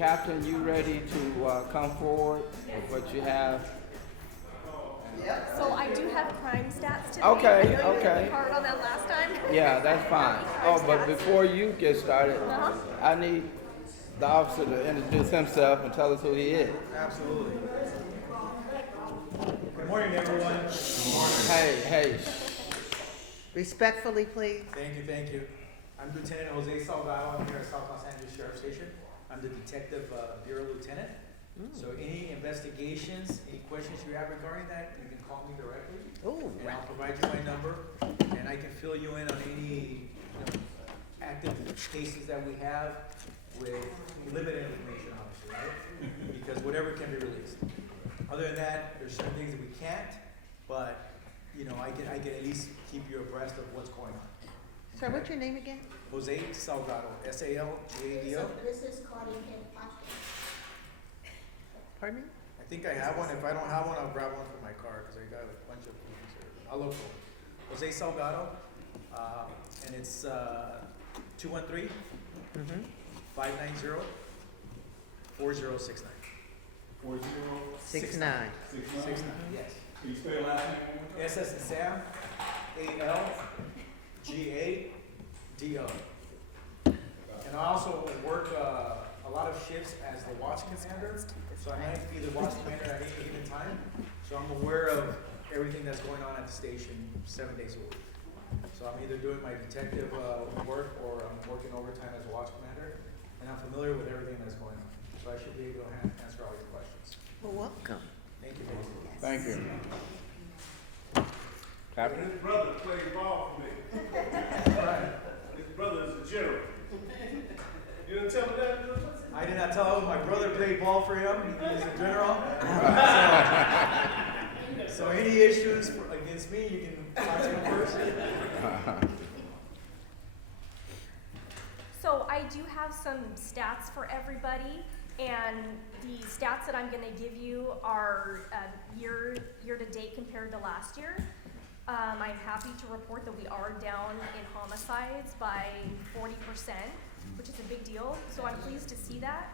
Captain, you ready to come forward with what you have? So I do have crime stats today. Okay, I know you okay. worked hard on that last time. Yeah, that's fine. Oh, but before you get started, Uh-huh. I need the officer to introduce himself and tell us who he is. Absolutely. Good morning, everyone. Good morning. Hey. Respectfully, please. Thank you, thank you. I'm Lieutenant Jose Salgado. I'm here at South Los Angeles Sheriff Station. I'm the Detective Bureau Lieutenant. So any investigations, any questions you have regarding that, you can call me directly. Ooh, And I'll provide you my number, and I can fill you in on any active cases that we have with limited information, obviously, right? Because whatever can be released. Other than that, there's certain things that we can't, but I can at least keep you abreast of what's going on. sir, what's your name again? Jose Salgado, S-A-L-G-A-D-O. So this is called in Pardon me? I think I have one. If I don't have one, I'll grab one from my car because I got a bunch of things here. I'll look for it. Jose Salgado, and it's 213 590 4069. 6'9". 69, yes. Can you spell your last name one more time? S as in Sam, A-L-G-A-D-O. And I also work a lot of shifts as the watch commander, so I might be the watch commander at any given time. So I'm aware of everything that's going on at the station 7 days a week. So I'm either doing my detective work or I'm working overtime as a watch commander, and I'm familiar with everything that's going on. So I should be able to answer all your questions. Well, welcome. Thank you, baby. Thank you. Captain? His brother played ball for me. Right. His brother is a general. You didn't tell me that? I did not tell him my brother played ball for him. He's a general. So any issues against me, you can talk to him first. So I do have some stats for everybody, and the stats that I'm going to give you are year to date compared to last year. I'm happy to report that we are down in homicides by 40%, which is a big deal. So I'm pleased to see that.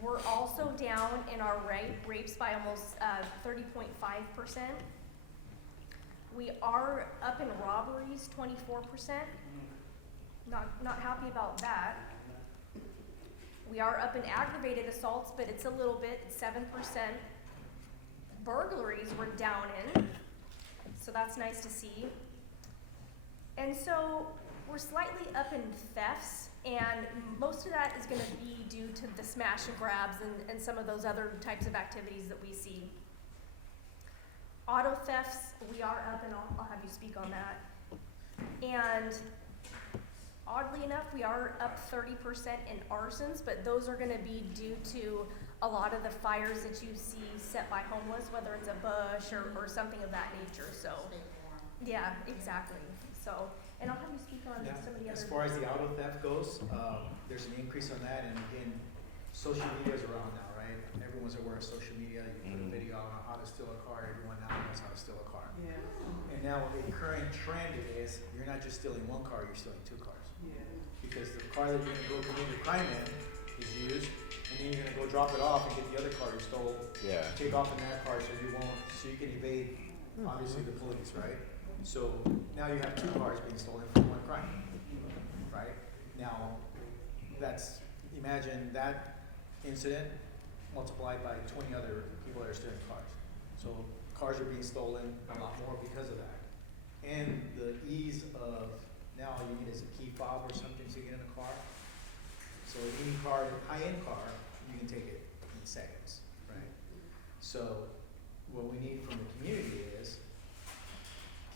We're also down in our rapes by almost 30.5%. We are up in robberies 24%. Not happy about that. We are up in aggravated assaults, but it's a little bit, 7%. Burglaries we're down in, so that's nice to see. And so we're slightly up in thefts, and most of that is going to be due to the smash and grabs and some of those other types of activities that we see. Auto thefts, we are up, and I'll have you speak on that. And oddly enough, we are up 30% in arsons, but those are going to be due to a lot of the fires that you see set by homeless, whether it's a bush or something of that nature. So, yeah, exactly. So, and I'll have you speak on some of the As other. far as the auto theft goes, there's an increase on that, and again, social media is around now, right? Everyone's aware of social media. You put a video on how to steal a car. Everyone now knows how to steal a car. Yeah. And now the current trend is you're not just stealing one car, you're stealing two cars. Because the car that you're gonna go commit your crime in is used, and then you're gonna go drop it off and get the other car you stole. Yeah. Take off in that car so you can evade, obviously, the police, right? So now you have two cars being stolen from one crime, right? Now, imagine that incident multiplied by 20 other people that are stealing cars. So cars are being stolen a lot more because of that. And the ease of, now all you need is a key fob or something to get in a car. So any car, high-end car, you can take it in seconds, right? So what we need from the community is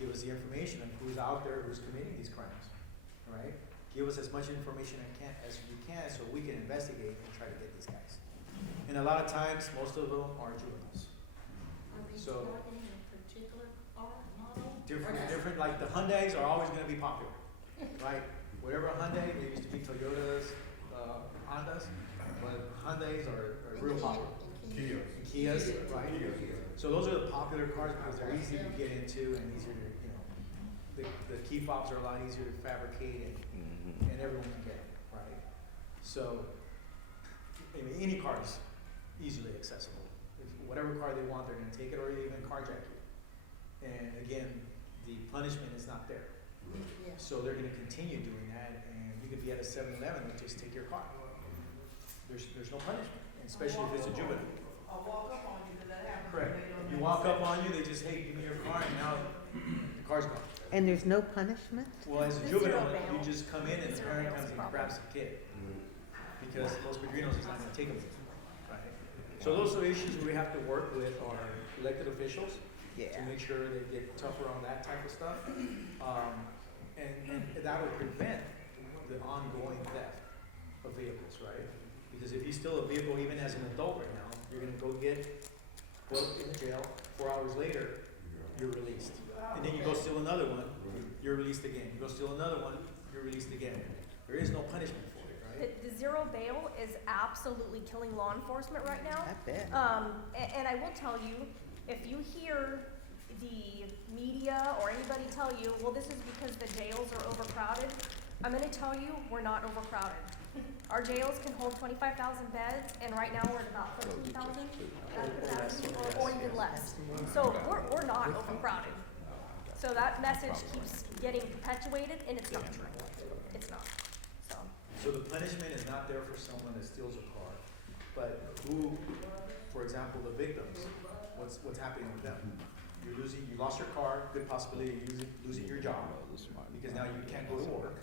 give us the information of who's out there, who's committing these crimes, right? Give us as much information as we can so we can investigate and try to get these guys. And a lot of times, most of them are juveniles. Are they So- targeting a particular car model? Different, like the Hyundais are always gonna be popular, right? Whatever Hyundai, they used to be Toyotas, Hondas, but Hyundais are real popular. Kia. And Kias, right? So those are the popular cars because they're easy to get into and easier to, the key fobs are a lot easier to fabricate and everyone can get them, right? So I mean, any car is easily accessible. If whatever car they want, they're gonna take it or even carjack you. And again, the punishment is not there. Yeah. So they're gonna continue doing that, and you could be at a 7-Eleven and just take your car. There's no punishment, and especially if it's a juvenile. I'll walk up on you, 'cause that happens. Correct. They don't You know. walk up on you, they just, hey, give me your car, and now the car's gone. And there's no punishment? Well, as a The juvenile, zero bail. you just come in and the Zero parent bail's comes the and problem. grabs the kid. Because Los Padrinos is not gonna take them, right? So those are issues we have to work with our elected officials to Yeah. make sure they get tougher on that type of stuff. And that would prevent the ongoing theft of vehicles, right? Because if you steal a vehicle even as an adult right now, you're gonna go get booked in the jail, 4 hours later, you're released. And then you go steal another one, you're released again. You go steal another one, you're released again. There is no punishment for it, right? The zero bail is absolutely killing law enforcement right now. I bet. And I will tell you, if you hear the media or anybody tell you, well, this is because the jails are overcrowded, I'm gonna tell you, we're not overcrowded. Our jails can hold 25,000 beds, and right now we're at about 13,000 capacity, or even less. So we're not overcrowded. So that message keeps getting perpetuated, and it's not true. It's not, so. So the punishment is not there for someone that steals a car, but who, for example, the victims, what's happening with them? You lost your car, good possibility of losing your job, because now you can't go to work,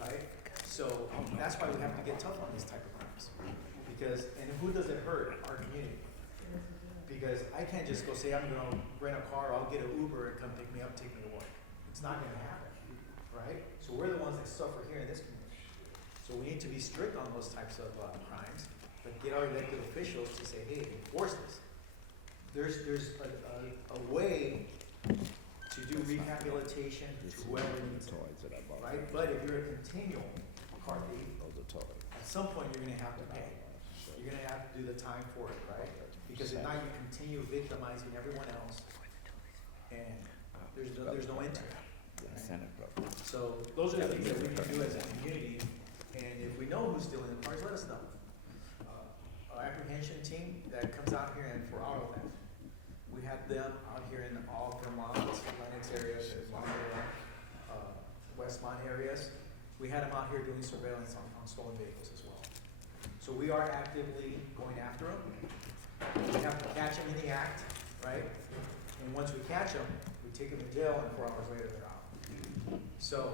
right? So that's why we have to get tough on these type of crimes. Because, and who does it hurt? Our community. Because I can't just go say, I'm gonna rent a car, I'll get an Uber and come pick me up, take me to work. It's not gonna happen, right? So we're the ones that suffer here in this community. So we need to be strict on those types of crimes, but get our elected officials to say, hey, enforce this. There's a way to do rehabilitation to whoever needs it, right? But if you're a continual car thief, at some point you're gonna have to pay. You're gonna have to do the time for it, right? Because if not, you continue victimizing everyone else, and there's no end to it. Right? So those are the things that we can do as a community, and if we know who's stealing the cars, let us know. Our apprehension team that comes out here and for auto theft, we have them out here in all Vermont, Lennox areas, Westmont areas. We had them out here doing surveillance on stolen vehicles as well. So we are actively going after them. We have to catch them in the act, right? And once we catch them, we take them to jail, and 4 hours later they're out. So,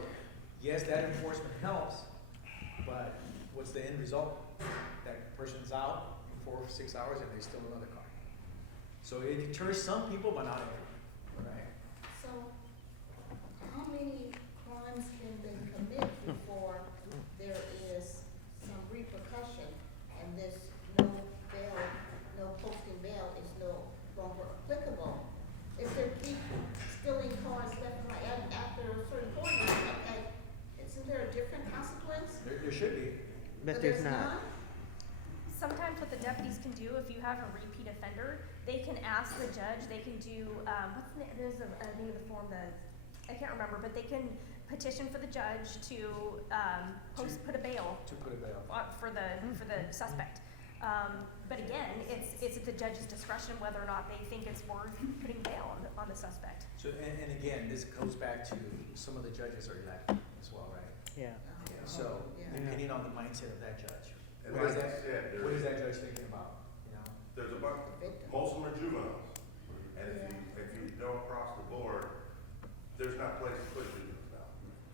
yes, that enforcement helps, but what's the end result? That person's out in 4 or 6 hours and they steal another car. So it deters some people, but not everyone, right? So, how many crimes can they commit before there is some repercussion and this no bail, no posting bail is no longer applicable? If there keep stealing cars left and right, and after a certain point, isn't there a different consequence? There should be. But there's not. Sometimes what the deputies can do, if you have a repeat offender, they can ask the judge, they can do, there's a name of the form that, I can't remember, but they can petition for the judge to, put a bail To put it bail. for the suspect. But again, it's at the judge's discretion whether or not they think it's worth putting bail on the suspect. So, and again, this goes back to some of the judges are elected as well, right? Yeah. So, Yeah. depending on the mindset of that judge. And What is like I that, said, what is that judge thinking about, you know? There's a bunch, most of them are juveniles. And if you go across the board, there's not a place to put juveniles now.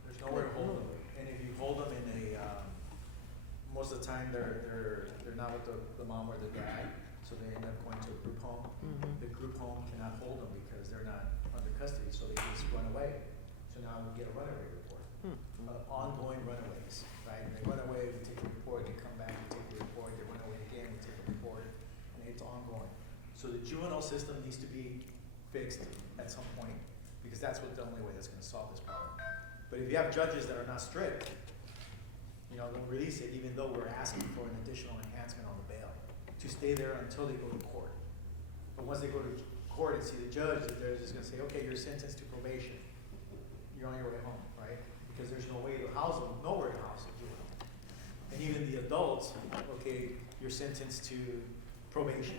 There's nowhere to hold them, and if you hold them in most of the time, they're not with the mom or the dad, so they end up going to a group home. The group home cannot hold them because they're not under custody, so they just run away. So now we get a runaway report. Ongoing runaways, right? And they run away, we take a report, they come back, we take a report, they run away again, we take a report, and it's ongoing. So the juvenile system needs to be fixed at some point, because that's the only way that's gonna solve this problem. But if you have judges that are not strict, they'll release it even though we're asking for an additional enhancement on the bail to stay there until they go to court. But once they go to court and see the judge, they're just gonna say, okay, you're sentenced to probation. You're on your way home, right? Because there's no way to house them, nowhere to house a juvenile. And even the adults, okay, you're sentenced to probation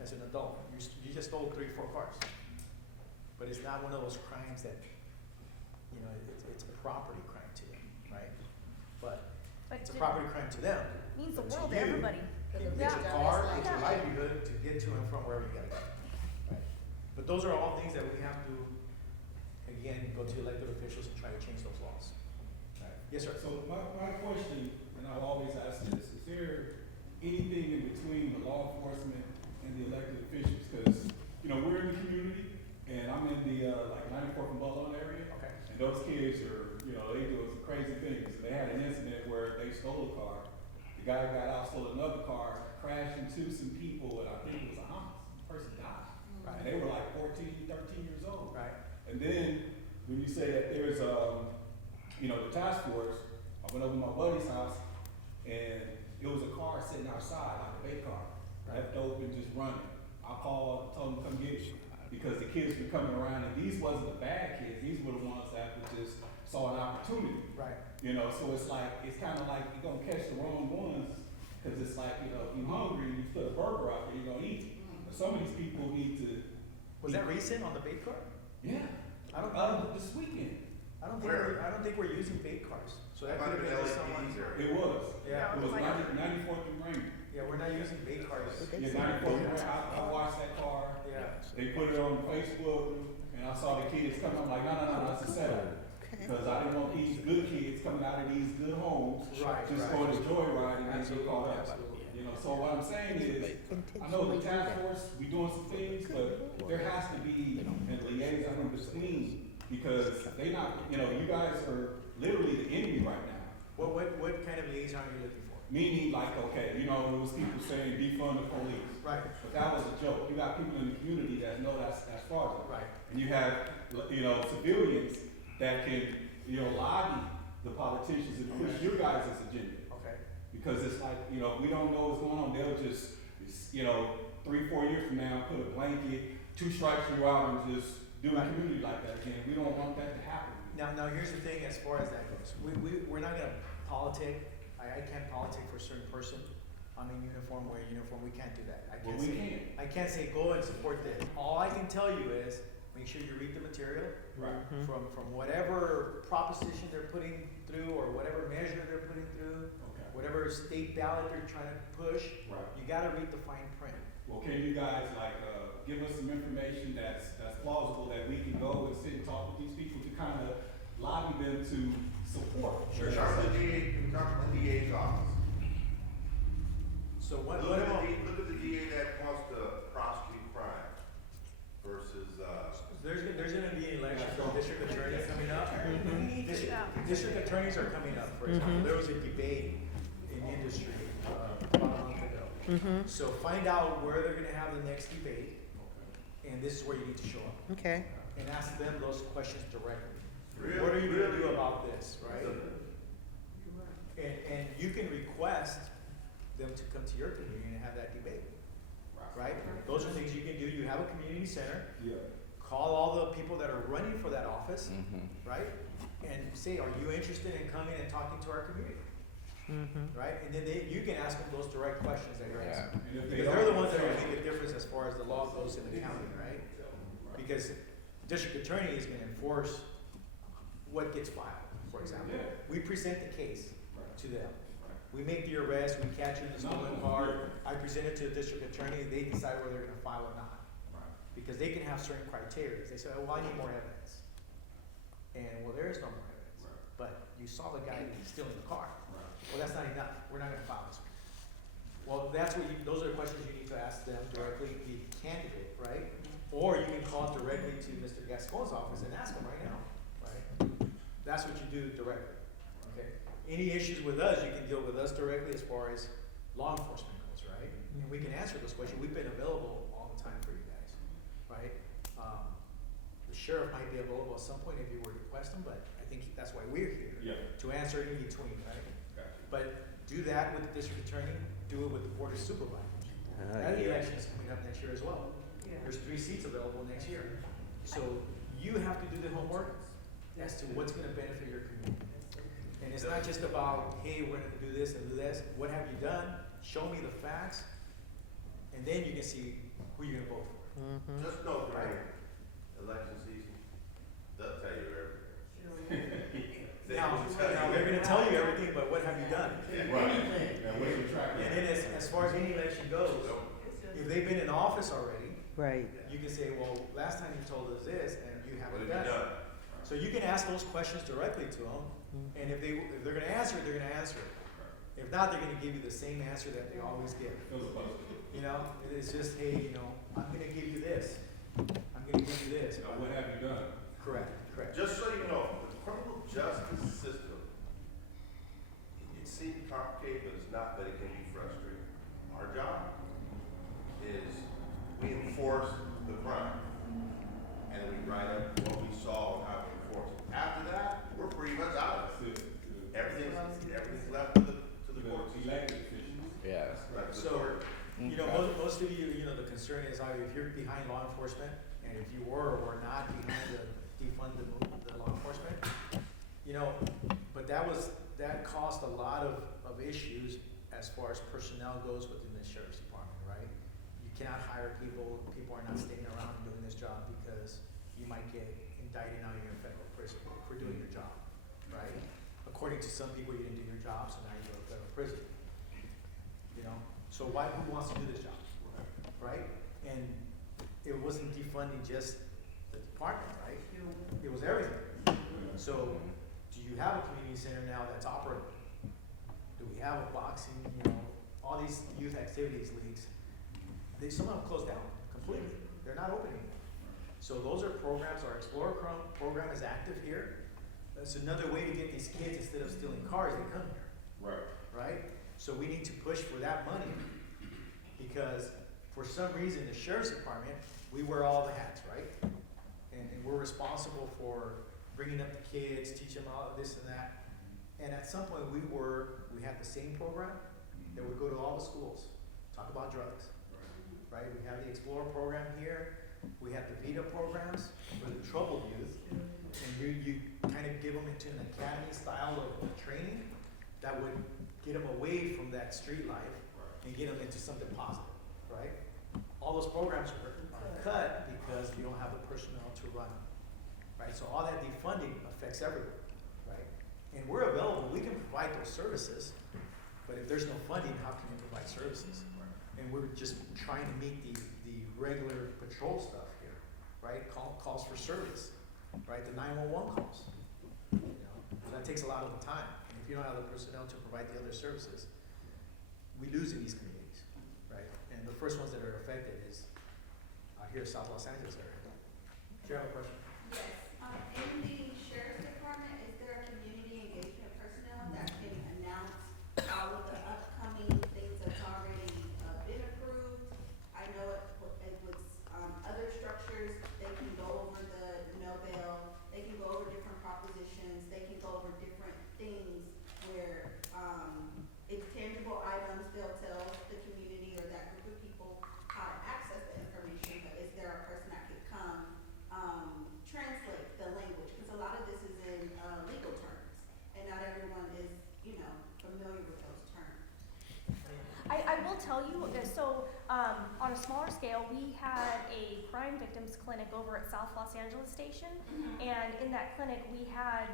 as an adult. You just stole 3 or 4 cars. But it's not one of those crimes that, you know, it's a property crime to them, right? But But it's a it property crime to them. means the But to world to you, everybody. It's Yeah. your car, Yeah. it's your livelihood to get to and from wherever you gotta go. Right? But those are all things that we have to, again, go to elected officials and try to change those laws. Right? Yes, sir. So my question, and I've always asked this, is there anything in between the law enforcement and the elected officials? Because, you know, we're in the community, and I'm in the, like 94th and Bullon area. Okay. And those kids are, you know, they do some crazy things. They had an incident where they stole a car. The guy got out, stole another car, crashed into some people, and I think it was a Hamas. The person died. Right. And they were like 14, 13 years old. Right. And then, when you say that there's, you know, the task force, I went over to my buddy's house, and it was a car sitting outside, like a bait car, left open, just running. I called, told them to come get it, because the kids were coming around, and these wasn't the bad kids, these were the ones that just saw an opportunity. Right. You know, so it's like, it's kind of like you're gonna catch the wrong ones, because it's like, you know, if you're hungry and you put a burger out there, you're gonna eat it. But some of these people need to. Was that recent on the bait car? Yeah. I don't This weekend. I don't think Where? I don't think we're using bait cars. So that Might could have have been been just someone. LAPD's area. It was. Yeah. It was Like- 94th and Ranger. Yeah, we're not using bait cars. Yeah, 94th and Ranger. I watched that car. Yeah. They put it on Facebook, and I saw the kids coming. I'm like, no, that's a setup. Because I didn't want these good kids coming out of these good homes, Right, just right. going to joyride and then get Absolutely, caught up. absolutely. You know, so what I'm saying is, I know the task force, we doing some things, but there has to be a liaison in between, because they not, you know, you guys are literally the enemy right now. What kind of liaison are you looking for? Meaning like, okay, you know, there was people saying defund the police. Right. But that was a joke. You got people in the community that know that's fraudulent. Right. And you have, you know, civilians that can, you know, lobby the politicians and push your guys' agenda. Okay. Because it's like, you know, if we don't know what's going on, they'll just, you know, 3-4 years from now, put a blanket, 2 strikes you out, and just do a community like that again. We don't want that to happen. Now here's the thing as far as that goes. We're not gonna politic. I can't politic for a certain person. I'm in uniform, wear a uniform. We can't do that. Well, we can. I can't say go and support this. All I can tell you is make sure you read the material. Right. From whatever proposition they're putting through or whatever measure they're putting through, Okay. whatever state ballot they're trying to push, Right. you gotta read the fine print. Well, can you guys like, give us some information that's plausible that we can go and sit and talk with these people to kind of lobby them to support? Sure, talk to the DA, talk to the DA's office. So what Look about, at the DA that wants to prosecute crime versus, there's gonna be an election for district attorney coming up. District attorneys are coming up, for example. There was a debate in industry, about a month ago. So find out where they're gonna have the next debate, and this is where you need to show up. Okay. And ask them those questions directly. Really? What are you gonna do Really? about this, right? And you can request them to come to your community and have that debate, right? Those are things you can do. You have a community center, Yeah. call all the people that are running for that office, Mm-hmm. right? And say, are you interested in coming and talking to our community, right? And then you can ask them those direct questions that you're Yeah. asking. And if they Because they're the don't- ones that are gonna make a difference as far as the law goes in the county, right? Because district attorney is gonna enforce what gets filed, for example. Yeah. We present the case Right. to them. We make the arrest, we catch you in the stolen car, I present it to the district attorney, they decide whether they're gonna file or not. Right. Because they can have certain criteria. They say, oh, well, I need more evidence. And well, there is no more evidence. Right. But you saw the guy stealing the car. Right. Well, that's not enough. We're not gonna file this one. Well, those are the questions you need to ask them directly, the candidate, right? Or you can call directly to Mr. Gascon's office and ask him right now, right? That's what you do directly, okay? Any issues with us, you can deal with us directly as far as law enforcement goes, right? And we can answer those questions. We've been available all the time for you guys, right? The sheriff might be available at some point if you were to request him, but I think that's why we're here. Yeah. To answer in between, right? Gotcha. But do that with the district attorney, do it with the board of supervisors. That election is coming up next year as well. There's 3 seats available next year. So you have to do the homework as to what's gonna benefit your community. And it's not just about, hey, we're gonna do this and do this. What have you done? show me the facts, and then you can see who you're gonna vote for. Mhm. Just know during election season, they'll tell you everything. They Now, will tell now you they're gonna tell you everything, but what have you done? Right. Now, where's the track And record? then as far as any election goes, if they've been in office already, Right. you can say, well, last time you told us this, and you What haven't have you done it. done? So you can ask those questions directly to them, and if they're gonna answer it, they're gonna answer it. If not, they're gonna give you the same answer that they always give. Filibuster. You know, it's just, hey, you know, I'm gonna give you this, I'm gonna give you this. Now, what have you done? Correct, correct. Just so you know, the criminal justice system, it seems complicated, but it's not, but it can be frustrating. Our job is we enforce the crime, and we write up what we saw and how we enforce it. After that, we're pretty much out of it. Everything's left to the courts. Elected officials. Yes. Left to the So, court. you know, most of you, you know, the concern is either if you're behind law enforcement, and if you were or were not behind the defund the law enforcement, you know, but that caused a lot of issues as far as personnel goes within the sheriff's department, right? You cannot hire people are not staying around and doing this job because you might get indicted out of your federal prison for doing your job, right? According to some people, you didn't do your job, so now you go to federal prison. You know, so who wants to do this job, right? And it wasn't defunding just the department, right? It was everything. So, do you have a community center now that's operating? Do we have a boxing, you know, all these youth activities leagues? Some of them closed down completely. They're not open anymore. So those are programs, our Explorer program is active here. That's another way to get these kids, instead of stealing cars, they come here. Right. Right? So we need to push for that money, because for some reason, the sheriff's department, we wear all the hats, right? And we're responsible for bringing up the kids, teaching them all this and that. And at some point, we had the same program that would go to all the schools, talk about drugs, right? We have the Explorer program here, we have the VITA programs for the troubled youth, and you kind of give them into an academy style of training that would get them away from that street life and get them into something positive, right? All those programs are cut because you don't have the personnel to run them, right? So all that defunding affects everyone, right? And we're available, we can provide those services, but if there's no funding, how can you provide services? And we're just trying to meet the regular patrol stuff here, right? Calls for service, right? The 911 calls, you know? That takes a lot of the time. And if you don't have the personnel to provide the other services, we lose in these communities, right? And the first ones that are affected is out here in South Los Angeles area. Do you have a question? Yes, in the sheriff's department, is there a community engagement personnel that can announce all of the upcoming things that's already been approved? I know it was, other structures, they can go over the no bail, they can go over different propositions, they can go over different things where, it's tangible items, they'll tell the community or that group of people how to access the information, but is there a person that could come, translate the language? Because a lot of this is in, legal terms, and not everyone is, you know, familiar with those terms. I will tell you, on a smaller scale, we had a crime victims clinic over at South Los Angeles Station, and in that clinic, we had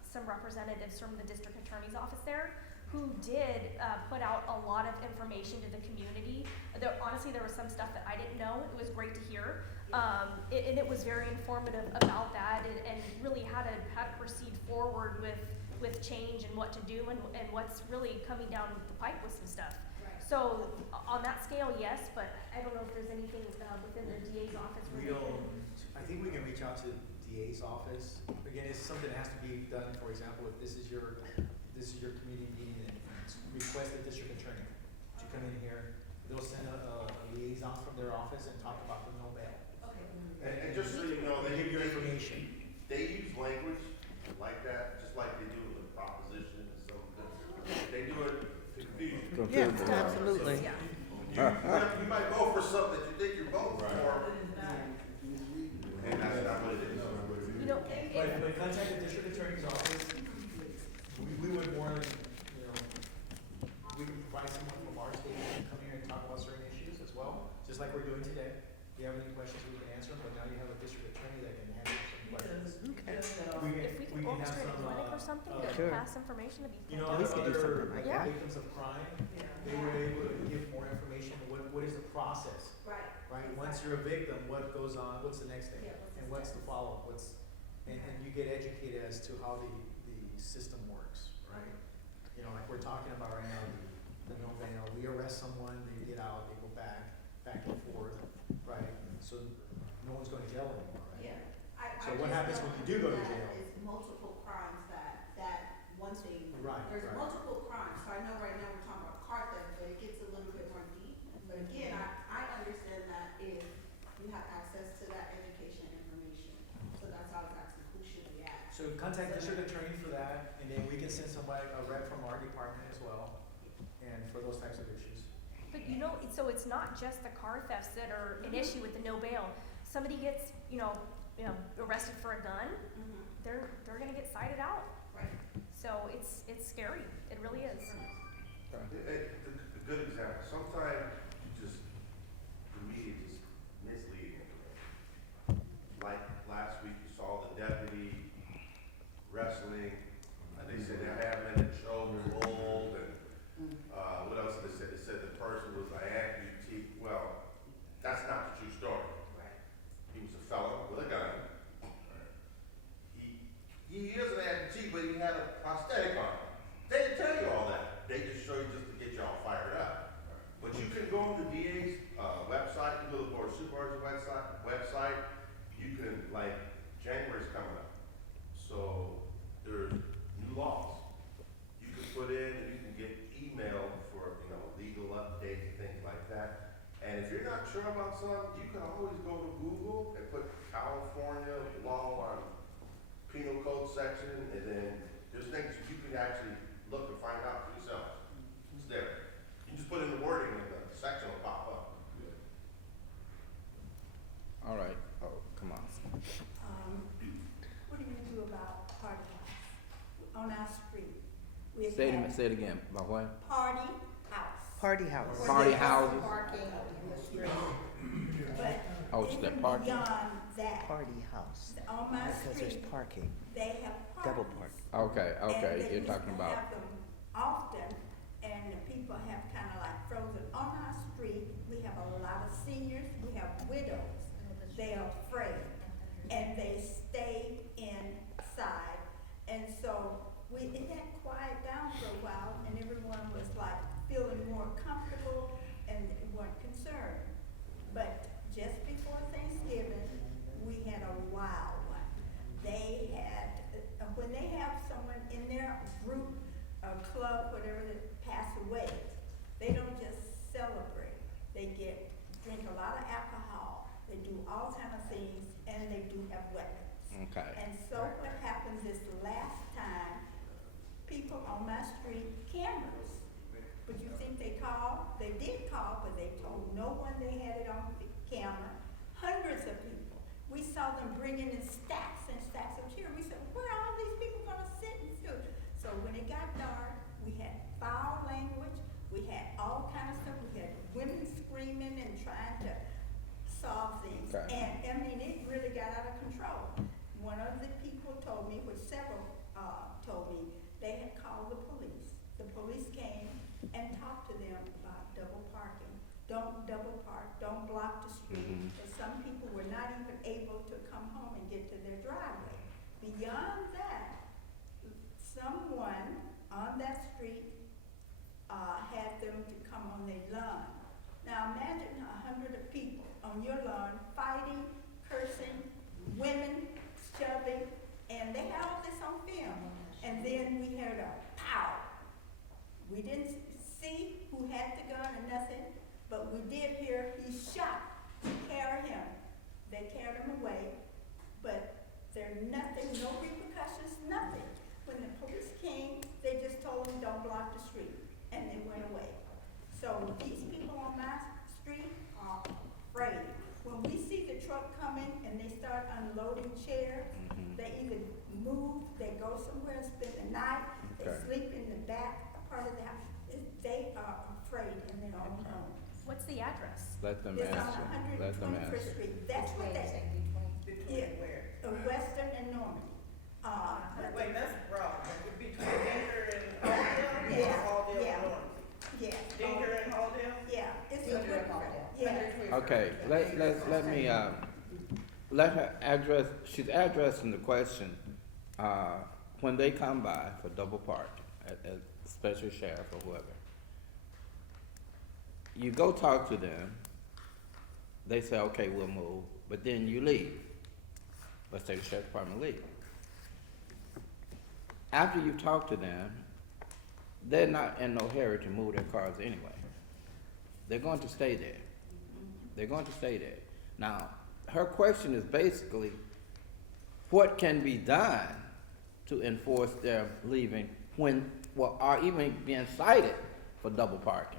some representatives from the district attorney's office there who did put out a lot of information to the community. Honestly, there was some stuff that I didn't know. It was great to hear. And it was very informative about that, and really how to proceed forward with change and what to do and what's really coming down the pipe with some stuff. Right. So on that scale, yes, but I don't know if there's anything within the DA's office. where they I think we can reach out to the DA's office. Again, it's something that has to be done. For example, if this is your community meeting and request the district attorney to come in here, they'll send a liaison from their office and talk about the no bail. Okay. And just so you know, They give you information. They use language like that, just like they do with proposition and some of this. They do it to confuse you. Yeah, absolutely. Yeah. You might vote for something that you think you're voting for, and that's not what it is. You know, But contact the district attorney's office. We would more than, you know, we can provide someone from just like we're doing today. If you have any questions, we can answer them, but now you have a district attorney that can answer some questions. Okay. If we can have orchestrate a some, clinic or something to Sure. pass information, it'd be You know, fantastic. We could do something like that. victims of crime, they were able to give more information, what is the process, Right. right? Once you're a victim, what goes on, what's the next thing? Yeah, what's the And what's the steps? follow-up, and you get educated as to how the system works, right? You know, like we're talking about right now, the no bail, we arrest someone, they get out, they go back and forth, right? So no one's going to jail anymore, right? Yeah. So what happens when you do go to jail? It's multiple crimes that one thing. Right, There's right. multiple crimes, so I know right now we're talking about car theft, but it gets a little bit more deep. But again, I understand that if you have access to that education and information, so that's how I was asking, who should we ask? So contact district attorney for that, and then we can send somebody, a rep from our department as well, and for those types of issues. But you know, so it's not just the car thefts that are an issue with the no bail. Somebody gets, arrested for a gun, Mm-hmm. they're gonna get cited out. Right. So it's scary. It really is. A good example, sometimes you just, the media just misleading. Like last week, you saw the deputy wrestling, and they said they're having a chokehold, and, what else did they say? They said the person was an amputee. Well, that's not the true story. Right. He was a felon with a gun. He is an amputee, but he had a prosthetic on. They didn't tell you all that. They just show you just to get you all fired up. But you can go on the DA's website, you go to the board of supervisors website. You can, like, January's coming up, so there's new laws. You can put in and you can get email for legal updates and things like that. And if you're not sure about something, you can always go to Google and put California law on penal code section, and then there's things you can actually look and find out for yourself. It's there. You just put in the wording and the section will pop up. All right. Oh, come on. What do you do about party house on our street? We Say have it again. About what? party house. Party house. Party houses. Parking in the street. But Oh, it's the even parking. beyond that, Party house. on my Because there's street, parking, they have double parties. park. Okay. And they You're used talking to about. have them often, and the people have kind of like frozen. On our street, we have a lot of seniors, we have widows. They are afraid, and they stay inside. And so it had quiet down for a while, and everyone was like feeling more comfortable and weren't concerned. But just before Thanksgiving, we had a wild one. They had, when they have someone in their group, a club, whatever, that pass away, they don't just celebrate. They drink a lot of alcohol, they do all kind of things, and they do have weapons. Okay. And so what happened this last time, people on my street, cameras, but you think they called? They did call, but they told no one they had it on camera. Hundreds of people. We saw them bringing in stacks and stacks of chairs. We said, where are all these people gonna sit and do? So when it got dark, we had foul language, we had all kind of stuff. We had women screaming and trying to solve things. Okay. And I mean, it really got out of control. One of the people told me, which several told me, they had called the police. The police came and talked to them about double parking. Don't double park, don't block the street. Mhm. And some people were not even able to come home and get to their driveway. Beyond that, someone on that street had them to come on their lawn. Now imagine 100 of people on your lawn fighting, cursing, women shoving, and they had all this on film. And then we heard a pow. We didn't see who had the gun or nothing, but we did hear he shot to carry him. They carried him away, but there's nothing, no repercussions, nothing. When the police came, they just told them don't block the street, and they went away. So these people on my street are afraid. When we see the truck coming and they start unloading chairs, they either move, they go somewhere and spend the night, they Okay. sleep in the back part of the house. They are afraid in their own home. What's the address? Let them It's on answer. Let them 121st answer. Street. That's what Between, that, say, between. yeah, Western and Normandy. Wait, that's wrong. Between Denver and Halldale, Yeah, or Halldale yeah. and Lawrence? Yeah. Denver and Halldale? Yeah, it's a Denver and good, Halldale. yeah. Okay, let me, let her address, she's addressing the question, when they come by for double park, at special sheriff or whoever. You go talk to them, they say, okay, we'll move, but then you leave. Let's say the sheriff department leave. After you talk to them, they're not in no hurry to move their cars anyway. They're going to stay there. They're going to stay there. Now, her question is basically, what can be done to enforce their leaving when, well, are even being cited for double parking?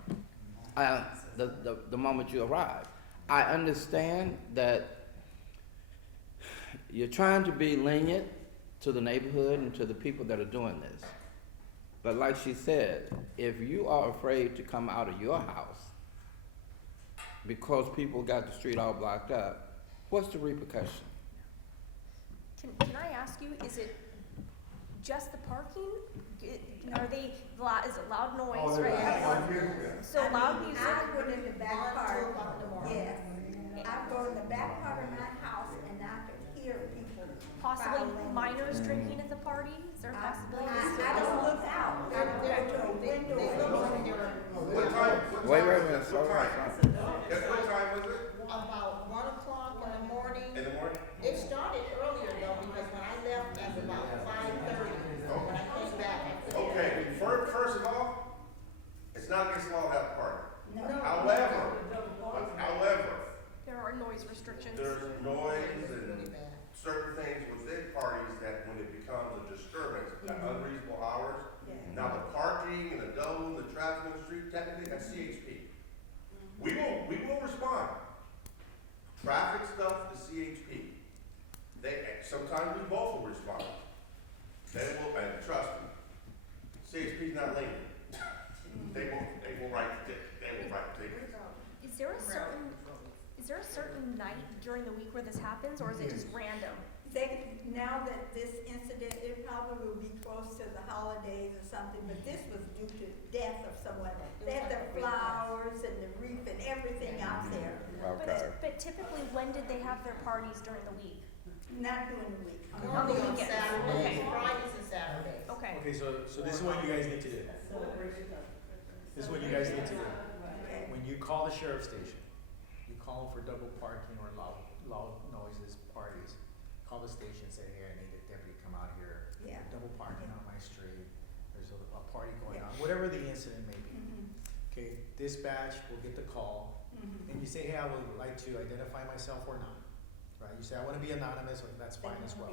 The moment you arrive. I understand that you're trying to be lenient to the neighborhood and to the people that are doing this. But like she said, if you are afraid to come out of your house because people got the street all blocked up, what's the repercussion? Can I ask you, is it just the parking? Are they, is it loud noise, right? So loud music? I go in the back part, 2 o'clock in the morning. yes. I go in the back part of my house and I can hear people. Possibly prowling. minors drinking at the party? Is there a possibility? I don't look out. I go to a window. They and look look. like they're What time? Wait a minute, slow What time? down. Yes, what time was it? about 1 o'clock in the morning. In the morning? It started earlier though, because when I left at about 5:30, when I came back at Okay, first of all, it's not against the law to have a party. No. However, There are noise restrictions. there's noise really and bad. certain things within parties that when it becomes a disturbance at unreasonable hours. Yeah. Now the parking and the double, the traffic on the street, technically that's CHP. We will respond. Traffic stuff is CHP. Sometimes we both will respond. They will, and trust me, CHP's not lenient. They will write tickets. Is there a certain night during the week where this happens, or is it just random? Now that this incident, it probably will be close to the holidays or something, but this was due to death of someone. They had the flowers and the wreath and everything out there, Okay. But typically, when did they have their parties during the week? not during the week. On the Normally on weekends. Saturdays, Okay. Fridays and Saturdays. Okay. Okay, so this is what you guys need to do. This is what you guys need to do. Okay. When you call the sheriff's station, you call them for double parking or loud noises, parties. Call the station and say, hey, I need a deputy to come out here. Yeah. Double parking on my street. There's a party going on, whatever the incident may be. Okay, dispatch will get the call and you say, hey, I would like to identify myself or not. Right? You say, I want to be anonymous, or that's fine as well.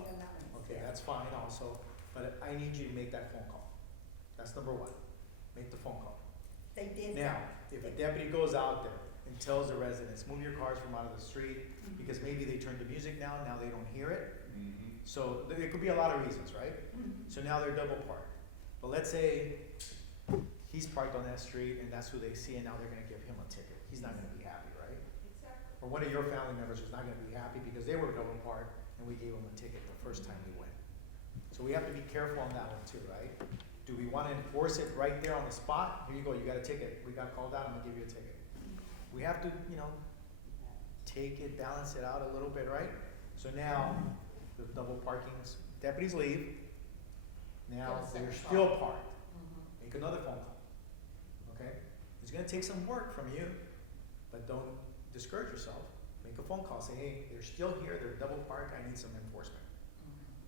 Okay, that's fine also, but I need you to make that phone call. That's number one. Make the phone call. They did. Now, if a deputy goes out there and tells the residents, move your cars from out of the street, because maybe they turned the music down, now they don't hear it. So there could be a lot of reasons, right? So now they're double parked. But let's say he's parked on that street and that's who they see, and now they're gonna give him a ticket. He's not gonna be happy, right? Or one of your family members was not gonna be happy because they were double parked and we gave them a ticket the first time we went. So we have to be careful on that one too, right? Do we wanna enforce it right there on the spot? Here you go, you got a ticket. We got called out, I'm gonna give you a ticket. We have to, take it, balance it out a little bit, right? So now, the double parkings, deputies leave. Now, Get a they're second still call. parked. Make another phone call, okay? It's gonna take some work from you, but don't discourage yourself. Make a phone call, say, hey, they're still here, they're double parked, I need some enforcement.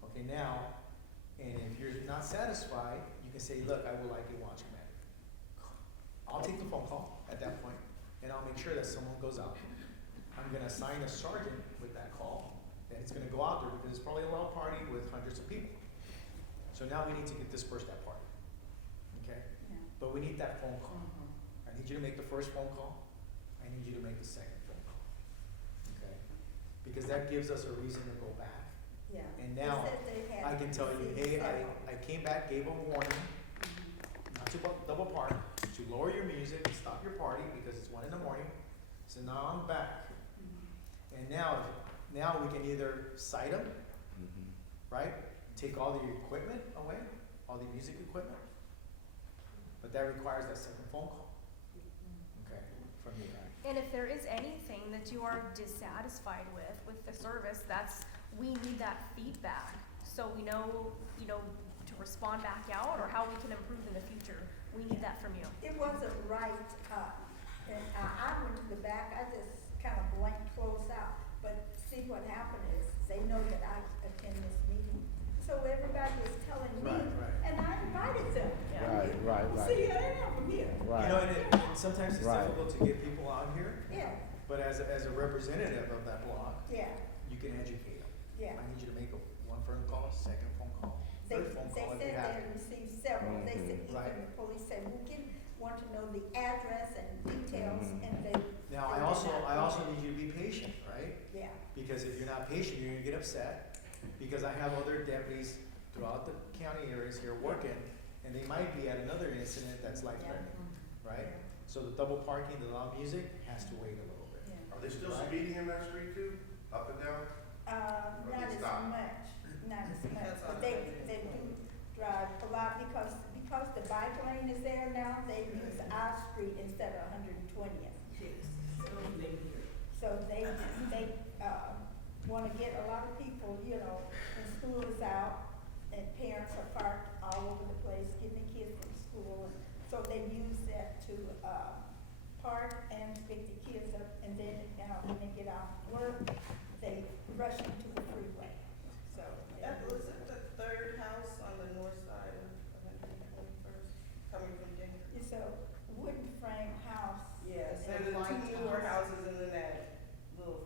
Okay, now, and if you're not satisfied, you can say, look, I would like a watch command. I'll take the phone call at that point, and I'll make sure that someone goes out. I'm gonna assign a sergeant with that call, and it's gonna go out there because it's probably a loud party with hundreds of people. So now we need to get dispersed that party, okay? Yeah. But we need that phone call. I need you to make the first phone call, I need you to make the second phone call, okay? Because that gives us a reason to go back. Yeah. And They now, said they had I can tell you, hey, I came back, gave a warning, not to double park, to lower your music, stop your party because it's 1 in the morning, So now I'm back. And now we can either cite them, right? Take all the equipment away, all the music equipment. But that requires that second phone call. Okay, from you. And if there is anything that you are dissatisfied with the service, we need that feedback. So we know, to respond back out or how we can improve in the future. We need that from you. It wasn't right, and I went to the back, I just kind of blanked, closed out. But see, what happened is, they know that I attend this meeting, so everybody is telling me, Right. and I invited them. Right. See, I am from here. Right. You know, and sometimes it's Right. difficult to get people out here, Yeah, but as a representative of that block, yeah, you can educate them. yeah. I need you to make one phone call, second phone call, They third phone said call if they you have had to. received several, they said, Right. even the police said, want to know the address and details, and they. Now, they I did not also do it. need you to be patient, right? Yeah, Because if you're not patient, you're gonna get upset, because I have other deputies throughout the county areas here working, and they might be at another incident that's life threatening, right? So the double parking, the loud music has to wait a little bit. yeah. Are they still Right. speeding in that street too, up and down? Not they as stop? much, not as much, That's but all they right. do drive a lot because the bike lane is there now, they use our street instead of 120th. So they, wanna get a lot of people, when school is out and parents are parked all over the place, getting the kids from school. So they use that to, park and pick the kids up, and then, when they get off work, they rush into the freeway, so. Was it the third house on the north side of 121st, coming from Denver? It's a wooden frame house. Yes, and there's the white two newer house. houses and then that little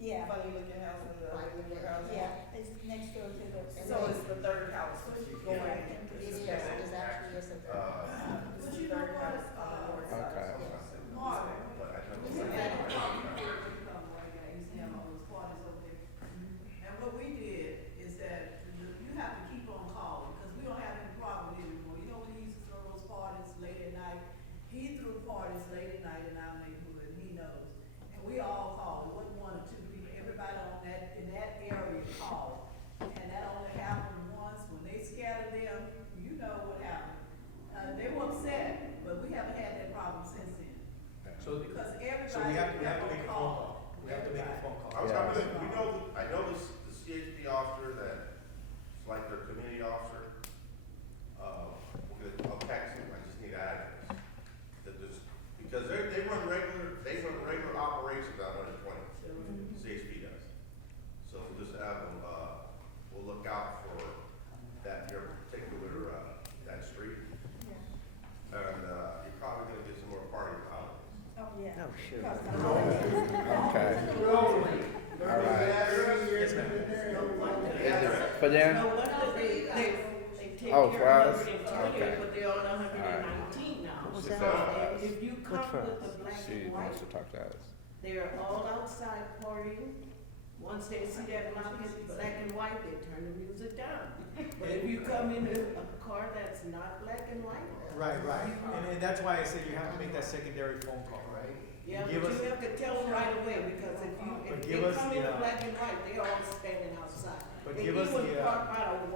Yeah, funny looking house and the other newer house. yeah, it's next door to the. So it's the third house going. It is actually, it's a. It's the third house on the north side. Okay. Marvin. But I know. And what we did is that you have to keep on calling, because we don't have any problem anymore. You know when he used to throw those parties late at night? He threw parties late at night in our neighborhood, and he knows. And we all called, it wasn't one or two people, everybody in that area called. And that only happened once, when they scattered them, you know what happened. They were upset, but we haven't had that problem since then. So, Because so everybody we have to kept on make a phone calling. call. We have to make a phone I call. was Yeah. I know this, the CHP officer that's like their community officer. I'll text him, I just need address. Because they run regular operations out on the 20, CHP does. So we'll just have them, we'll look out for that here particular, that street. Yeah. And, you're probably gonna get some more party holidays. Oh, yeah. Oh, sure. Because the holidays- Okay. All right. Yes, ma'am. Is it for them? No wonder they take Oh, for care of us? everything Okay. here, but they're on 119 now. What's She that? said, If you Good come for with us. the black she and wants to white, talk to us. they're all outside partying. Once they see that black and white, they turn the music down. But if you come in a car that's not black and white, Right. And that's why I said you have to make that secondary phone call, right? yeah, but Give us- you have to tell them right away, because if give they us come the, in black and white, they all standing outside. But They give us even the, park by the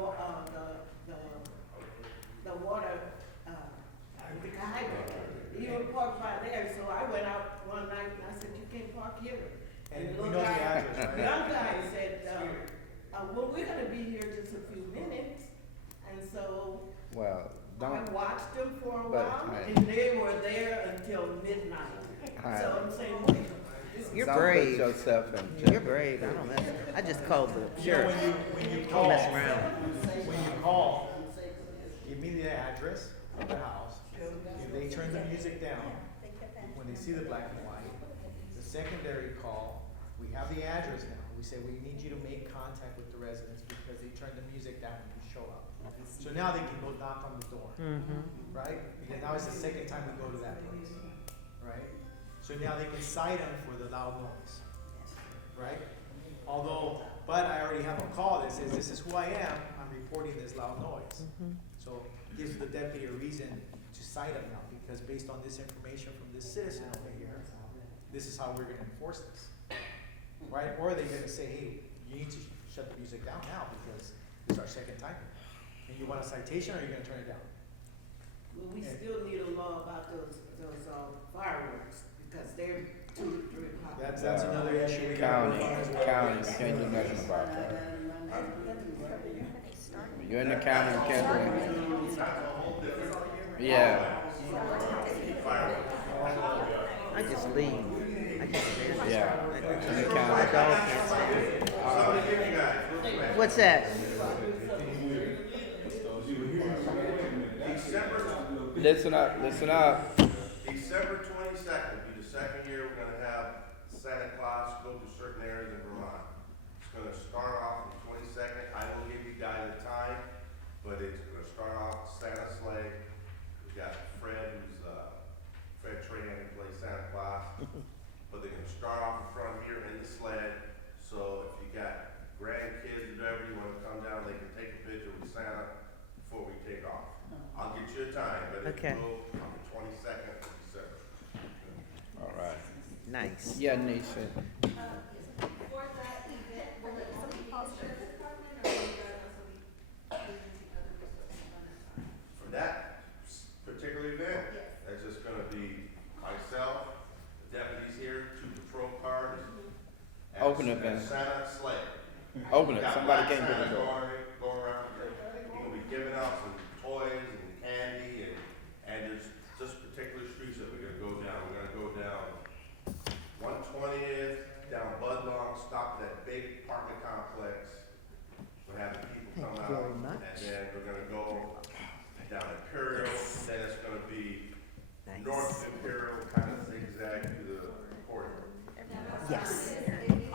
water, the hydrant. They even park by there, so I went out one night and I said, you can't park here. and the we little know the guy- address, right? Young guy said, well, we're gonna be here just a few minutes, and so Well, I don't, watched them for a But, while, hey. and they were there until midnight. Hi. So I'm saying, wait, this is You're don't brave. put yourself in You're jeopardy. brave. I don't mess. I just called the You know, sheriff. when you Don't call, mess around. when you call, give me the address of the house. If they turn the music down, They kept asking when they see the black and white, the secondary call, we have the address now. We say, we need you to make contact with the residents because they turn the music down when you show up. So now they can go knock on the door, right? Because now it's the second time we go to that place, right? So now they can cite them for the loud noise, right? But I already have a call that says, this is who I am, I'm reporting this loud noise. So it gives the deputy a reason to cite them now, because based on this information from this citizen over here, this is how we're gonna enforce this, right? Or are they gonna say, hey, you need to shut the music down now because this is our second time? And you want a citation or are you gonna turn it down? Well, we still need a law about those fireworks, because they're 2 to 3 o'clock. That's another issue we gotta County, work on as well. county, you can't do nothing about that. They start. You're in the county, you can't do anything. That's a whole different. Yeah, I just leave. I just yeah, in the my county. dog can't stand Somebody give you guys, real quick. it. What's that? December, Listen up, listen up. December 22nd will be the second year we're gonna have Santa Claus go to certain areas in Vermont. It's gonna start off on the 22nd. I will give you guys a time, but it's gonna start off Santa sleigh. We got Fred, Fred Tran, who plays Santa Claus. But they're gonna start off in front here in the sled. So if you got grandkids, whatever, you wanna come down, they can take a picture with Santa before we take off. I'll get you a time, but it Okay. will on the 22nd of December. All right. Nice. Yeah, Nisha. For that event, will it only be the sheriff's department, or will you guys also be using other resources on that time? For that particular event, Yes. that's just gonna be myself, the deputies here, 2 patrol cars. and Open it, and man. Santa sleigh. Open it, Got somebody Black came to the Santa door. Going around here. He's gonna be giving out some toys and candy and there's just particular streets that we're gonna go down. We're gonna go down 120th, down Budlong, stop at that big apartment complex. We're having people Thank come you out. very much. And then we're gonna go down Imperial, then it's gonna be Nice. North Imperial, kind of zigzag to the corridor. Yes.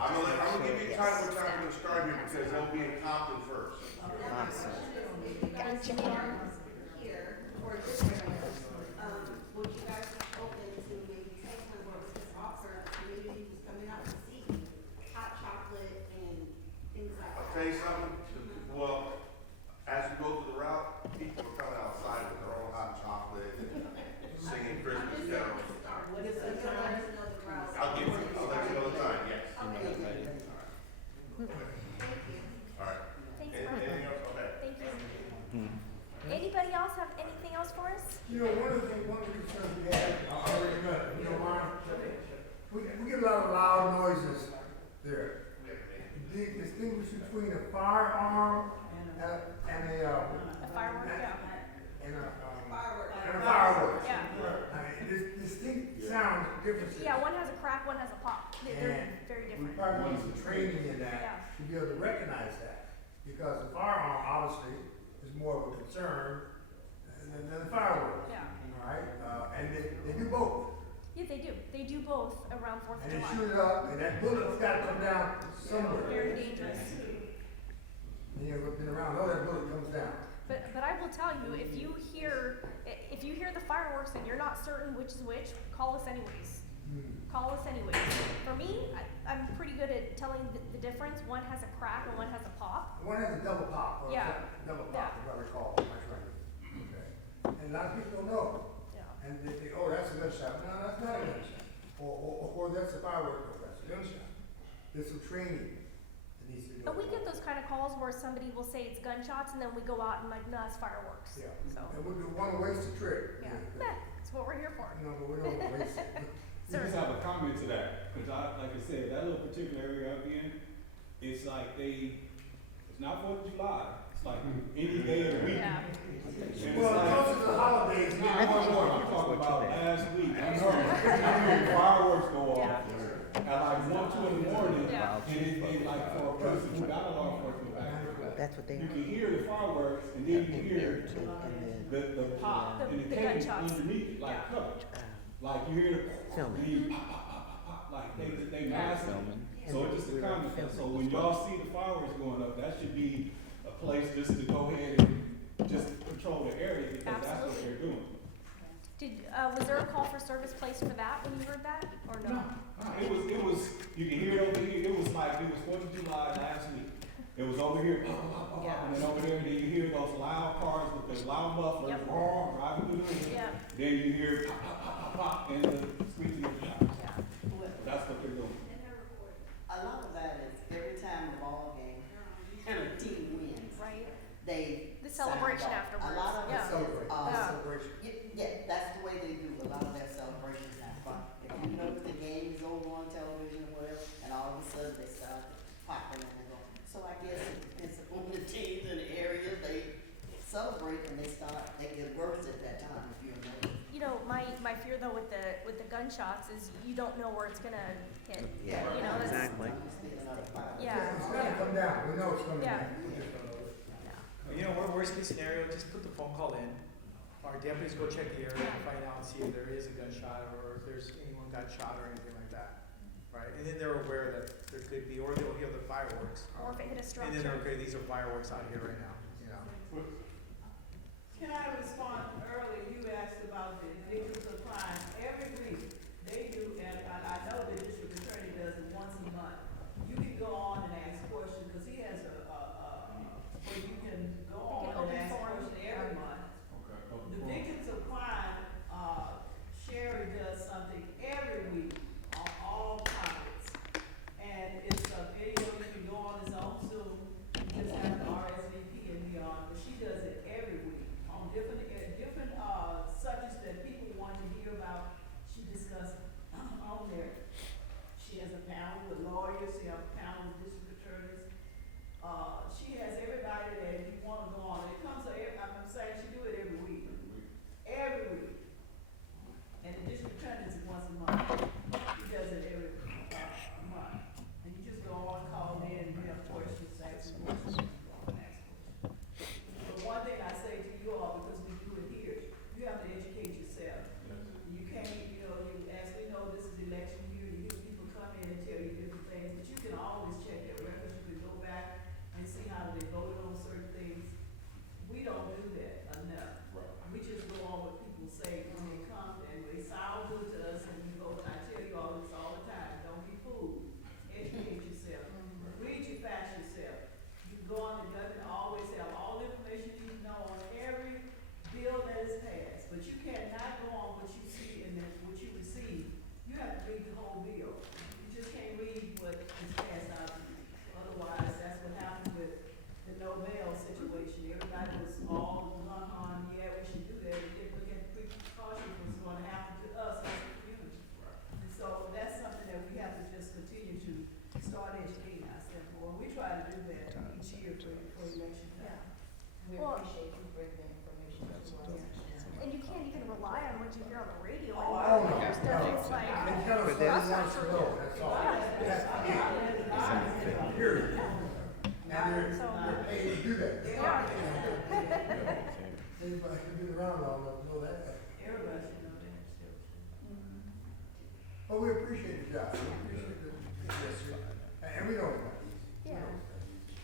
I'm gonna give you time what time we're gonna start here because they'll be in Compton first. Awesome. Here, for this area, would you guys be open to maybe taking what was just offered, maybe who's coming out to see hot chocolate and things like I'll that? tell you something, well, as we go through the route, people are coming outside with their own hot chocolate and singing Christmas carols. What is the time? I'll let you know the time, yes. Thank you. All right. Thanks, Anything else? Okay. Thank you. Anybody else have anything else for us? You know, one of the concerns we have, I already met, you know, we get a lot of loud noises there. The distinguish between a firearm and A firework, yeah. and a Fireworks. firework. Yeah. I mean, this distinct sounds differences. Yeah, one has a crack, one has a pop. They're And very we different. probably need some training in Yeah. that to be able to recognize that. Because the firearm obviously is more of a concern than the fireworks. Yeah. All right, and they do both. Yeah, they do. They do both around 4th of And they July. shoot it up, and that bullet's gotta come down somewhere. Very dangerous. And you've been around, oh, that bullet comes down. But I will tell you, if you hear the fireworks and you're not certain which is which, call us anyways. Call us anyways. For me, I'm pretty good at telling the difference. One has a crack and one has a pop. One has a double pop, or Yeah. double Yeah. pop, if I recall, my friend. Okay. And a lot of people don't know. Yeah. And they think, oh, that's a gunshot. No, that's not a gunshot. Or that's a firework, no, that's a gunshot. There's some training that needs to go But we on. get those kind of calls where somebody will say it's gunshots and then we go out and like, no, it's fireworks. Yeah. So, And we want to waste the trick. yeah, that's what we're here for. No, but we don't want to waste it. I just have a comment to that, because like I said, that little particular area I'm in, it's like it's not 4th of July, it's like any day of the week. Yeah. And it's Well, like, closer to the holidays, no, I'm talking about last week, I heard fireworks go off at like 1, 2 in the morning, Yeah. and it like for a person who got a law enforcement background, That's what they you can hear the fireworks, and then you can hear and then the pop, The- and the the cadence gunshots. underneath it, like, Yeah. cover. Like you hear the Filming. and you pop, pop, pop, pop, pop, like they massive. Filming. So it's just a comment. So when y'all see the fireworks going up, that should be a place just to go ahead and just control the area because that's what Absolutely. they're doing. Was there a call for service placed for that when you heard that, or no? It was, you can hear it over here, it was like, it was 4th of July last week. It was over here, pop, pop, pop, pop, Yeah. and then over there, then you hear those loud cars with the loud mufflers, Yep. driving through the hood. Yeah, Then you hear pop, pop, pop, pop, pop, and the screeching of the shots. yeah. celebration signed off. afterwards, A lot of yeah. it Celebrate. says, Yeah. Celebration. yeah, that's the way they do a lot of their celebrations now. If you know the game is over on television or whatever, and all of a sudden they start popping and they go. So I guess it depends on the teams and the areas they celebrate and they get worse at that time if you're a member. You know, my fear though with the gunshots is you don't know where it's gonna hit. Yeah, You know, that's, exactly. yeah. It's gonna come down, we know it's coming Yeah. down. We just don't know it. You know, worst case scenario, just put the phone call in. Our deputies go check the area and find out and see if there is a gunshot or if there's anyone got shot or anything like that. Right? And then they're aware that there could be, or they'll hear the fireworks. Or if it hit a And structure. then they're, okay, these are fireworks out here right now, you know? Can I respond earlier, you asked about the victims of crime, every week, they do, and I know the district attorney does it once a month. You can go on and ask questions, cause he has where you can go on and open ask forum. questions every month. The victims of crime, Sherry does something every week on all topics. And it's a video, you can go on his own Zoom, you just have the RSVP and be on, but she does it every week on different subjects that people want to hear about. She discusses on there. She has a panel with lawyers, she has a panel with district attorneys. She has everybody that you wanna go on. It comes to I'm saying she do it every week. Every week. And the district attorney is once a month. He does it every month. And you just go on, call in, you have questions, ask questions. But one thing I say to you all, because we do it here, you have to educate yourself. You can't, as we know, this is election year, you hear people come in and tell you different things, but you can always check their records, you can go back and see how they voted on certain things. We don't do that enough. We just go on what people say when they come and they sound good to us and we vote. I tell you all this all the time, don't be fooled. Educate yourself. Read your facts yourself. You can go on the government, always have all the information you need to know on every bill that is passed. But you cannot go on what you see and then what you receive. You have to read the whole bill. You just can't read what is passed out to you. Otherwise, that's what happened with the no bail situation. Everybody was all gun-on, yeah, we should do that, and then look at precautions what's gonna happen to us as a community. And so that's something that we have to just continue to start educating ourselves more. We try to do that each year for election time. We Well- appreciate you bringing the information to us. And you can't even rely on what you hear on the radio Oh, anymore. I don't know. There's stuff that's like, It's kind of For what this- he wants to know, that's all. That's it. Period. And they're paid to do that. They are. Anybody who's been around long enough to know that. Everybody should know that still. But we appreciate the job. We appreciate the, and we know it's not easy. We know it's not easy.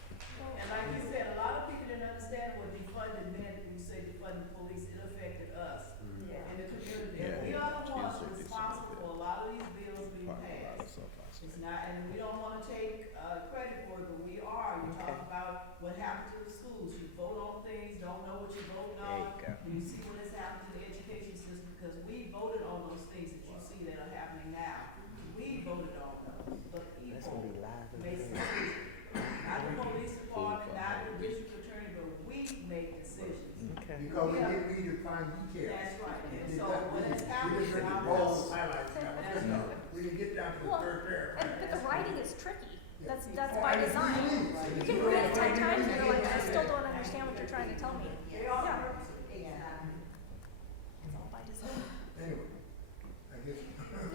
And like you said, a lot of people didn't understand what defunding meant when you say defunding the police. It affected us and the community. Yeah. We are the ones responsible for a lot of these bills being passed. It's not, and we don't wanna take, credit for it, but we are. You talk about what happened to the schools. You vote on things, don't know what you're voting There you on. go. You see what has happened to the education system, because we voted on those things that you see that are happening now. We voted on those, but That's people gonna be live. make decisions. Not the police department, not the district attorney, but we make decisions. Okay. Because we didn't read the fine details. That's right, and We so did that. what has We happened just is read the our bold votes. highlights, and that was good enough. We didn't get down to the Well, third paragraph. but the writing is tricky. That's Oh, by and it's design. easy. You can read it 10 times and you're like, I still don't understand what you're trying to tell me. They are Yeah. purposely. It's all by design. Anyway, I guess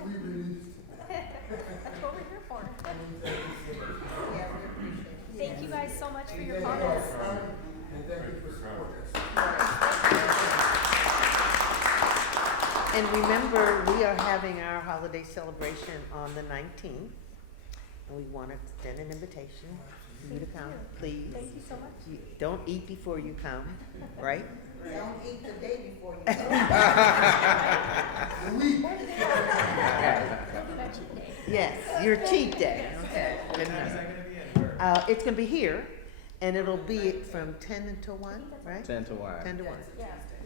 we released. That's what we're here for. Yeah, we appreciate it. Thank you guys so much for your Thank you all comments. for coming, and thank you for supporting us. And remember, we are having our holiday celebration on the 19th. And we want to extend an invitation for you to come, please. Thank you so much. You don't eat before you come, right? Don't eat the day before you go. Maybe that cheat day. Yes, your cheat day, okay. Good Is enough. that gonna be in where? It's gonna be here, and it'll be from 10 until 1, right? 10 to 1. 10 to 1, Yeah.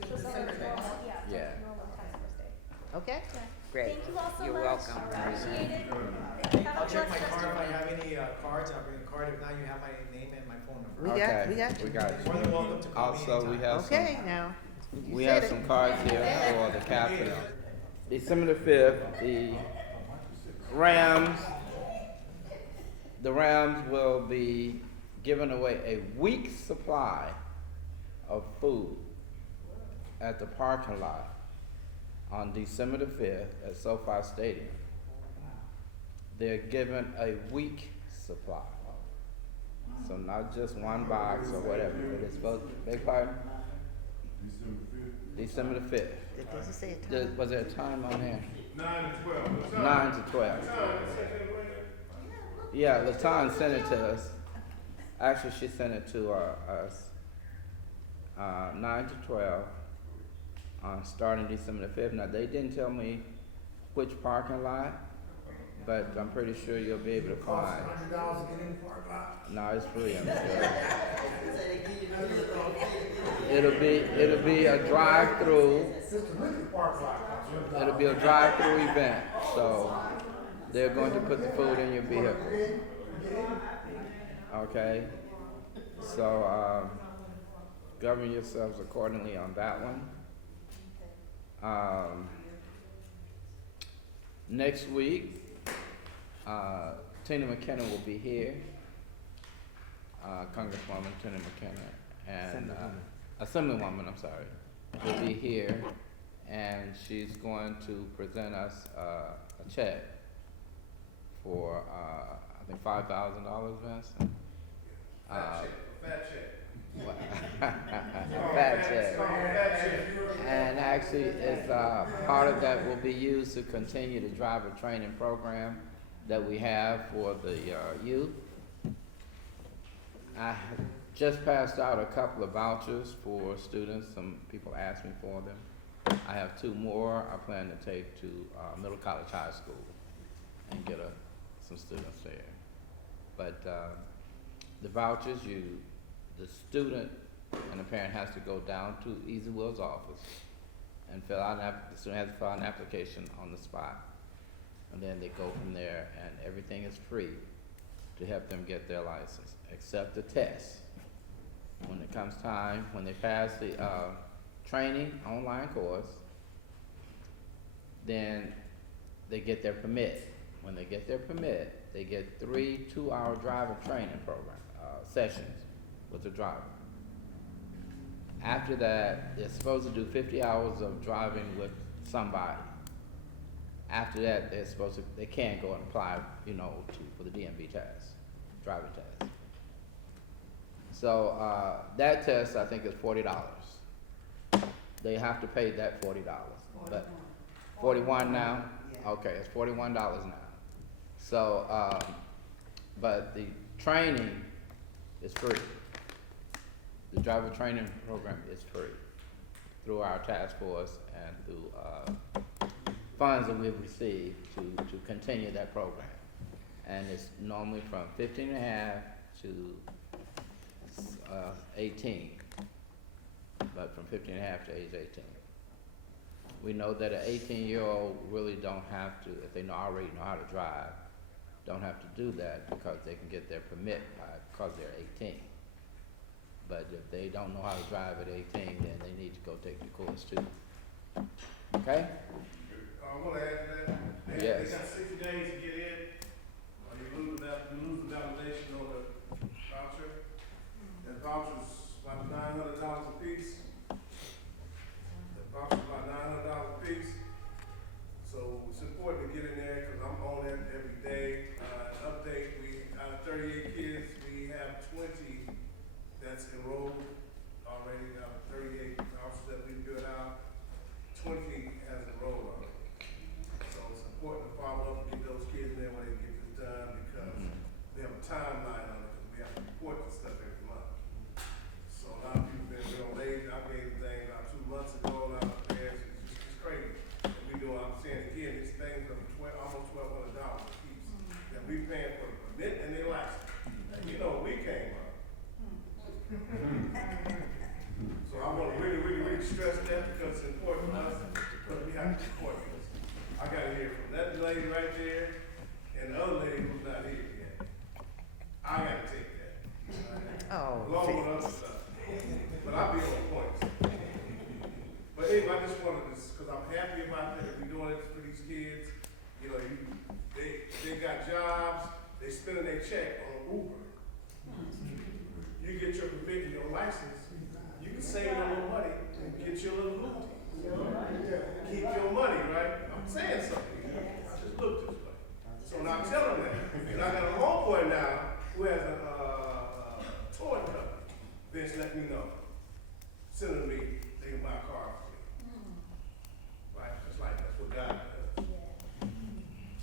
So December 12th, yeah. Yeah. Normal tax birthday. okay? Yeah. Great. Thank you all so You're much. welcome. Appreciate it. Have a I'll check my blessed rest car of if I your have any, cards, I'll bring a card, if not, you have my name and my phone number. We got you. We got You're more than welcome to call me Also, we anytime. have some. Okay, now. We said have it. some cards here for the captain. December the 5th, the Rams will be giving away a week's supply of food at the parking lot on December the 5th at SoFi Stadium. They're giving a week supply. So not just one box or whatever, but it's supposed to, beg pardon? December the 5th. It doesn't say a time. Was there a time on there? 9 to 12. 9 to 12. Yeah, Latan sent it to us. Actually, she sent it to us. 9 to 12, starting December the 5th. Now, they didn't tell me which parking lot, but I'm pretty sure you'll be able to find. $100 to get in the parking lot. No, it's free. I'm sure. It'll be a drive-through. Just to look at the parking lot. It'll be a drive-through event. So they're going to put the food in your vehicle. Okay. So govern yourselves accordingly on that one. Next week, Tina McKenna will be here. Congresswoman Tina McKenna and Assemblywoman, I'm sorry, will be here, and she's going to present us a check for I think $5,000, Vince. Fat check. Fat check. And actually, it's part of that will be used to continue the driver training program that we have for the youth. I just passed out a couple of vouchers for students. Some people asked me for them. I have 2 more I plan to take to Middle College High School and get some students there. But the vouchers, the student and the parent has to go down to Easy Will's office and fill out the student has to fill out an application on the spot. And then they go from there, and everything is free to help them get their license, except the test. When it comes time, when they pass the training online course, then they get their permit. When they get their permit, they get 3 2-hour driver training program sessions with the driver. After that, they're supposed to do 50 hours of driving with somebody. After that, they can go and apply, for the DMV test, driving test. So that test, I think, is $40. They have to pay that $40. But 41 now? Okay, it's $41 now. So, but the training is free. The driver training program is free through our task force and through funds that we've received to continue that program. And it's normally from 15 and a half to 18, but from 15 and a half to age 18. We know that an 18-year-old really don't have to, if they already know how to drive, don't have to do that because they can get their permit because they're 18. But if they don't know how to drive at 18, then they need to go take the course too. Okay? I want to add to that. Yes. They got 60 days to get in. You lose the validation on the voucher. That voucher's about $900 a piece. That voucher's about $900 a piece. So it's important to get in there because I'm on it every day. Update, out of 38 kids, we have 20 that's enrolled already. Out of 38 vouchers that we built out, 20 has enrolled on it. So it's important to follow up and get those kids in there when they get this done because we have a timeline on it because we have to report this stuff every month. So a lot of people been real lazy. I gave the thing about 2 months ago. A lot of parents, it's crazy. And we do, I'm saying again, these things are almost $1,200 a piece. And we paying for the permit and their license. And you know, we came up. So I want to really stress that because it's important to us because we have to support this. I got to hear from that lady right there and the other lady who's not here yet. check on Uber. You get your provision, your license, you can save a little money and get your little loot. Keep your money, right? I'm saying something. I just looked this way. So now I'm telling them that. And I got a homeboy now who has a toy company. Vince let me know. Sending me, they can buy a car for me. Right? Just like that's what God does.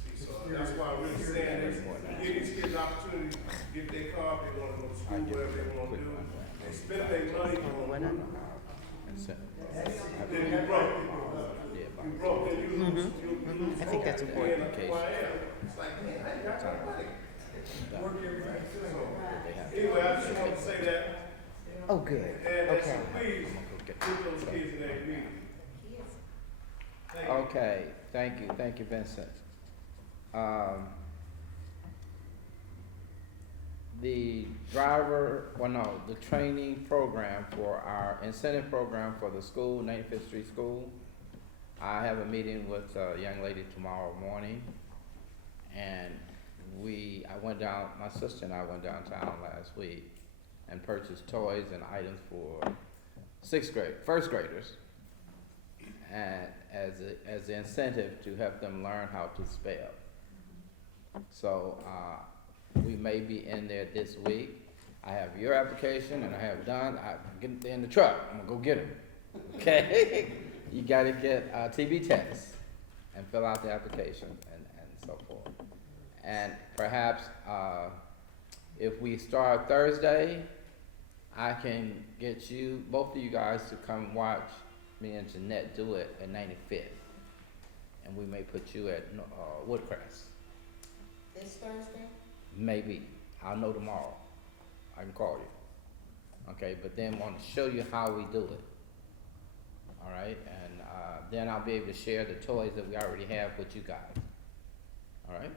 See, so that's why I'm really saying this. Give these kids opportunity to get their car, if they want to go to school, whatever they want to do. They spend their money on then you broke. You broke, then you lose. I think that's important. It's like, man, I ain't got no money. Anyway, I just want to say that. Oh, good, And okay. so please, put those kids in that meeting. Thank you. Okay, thank you, Vincent. The the training program for our incentive program for the school, 95th Street School. I have a meeting with a young lady tomorrow morning, and my sister and I went downtown last week and purchased toys and items for first graders, and as an incentive to help them learn how to spell. So we may be in there this week. I have your application and I have done. I get in the truck. I'm gonna go get them. Okay, you got to get a TB test and fill out the application and so forth. And perhaps if we start Thursday, I can get both of you guys to come watch me and Jeanette do it at 95th, and we may put you at Woodcrest. This Thursday? Maybe. I'll know tomorrow. I can call you. Okay, but then want to show you how we do it. All right, and then I'll be able to share the toys that we already have with you guys. All right,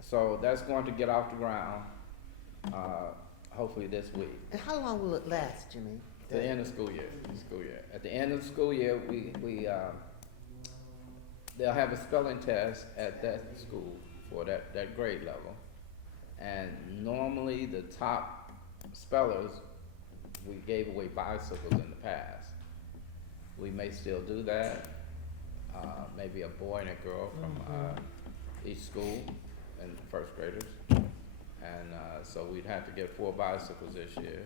so that's going to get off the ground hopefully this week. And how long will it last, Jimmy? The end of school year. At the end of the school year, they'll have a spelling test at that school for that grade level. And normally the top spellers, we gave away bicycles in the past. We may still do that. Maybe a boy and a girl from each school and first graders. And so we'd have to get 4 bicycles this year.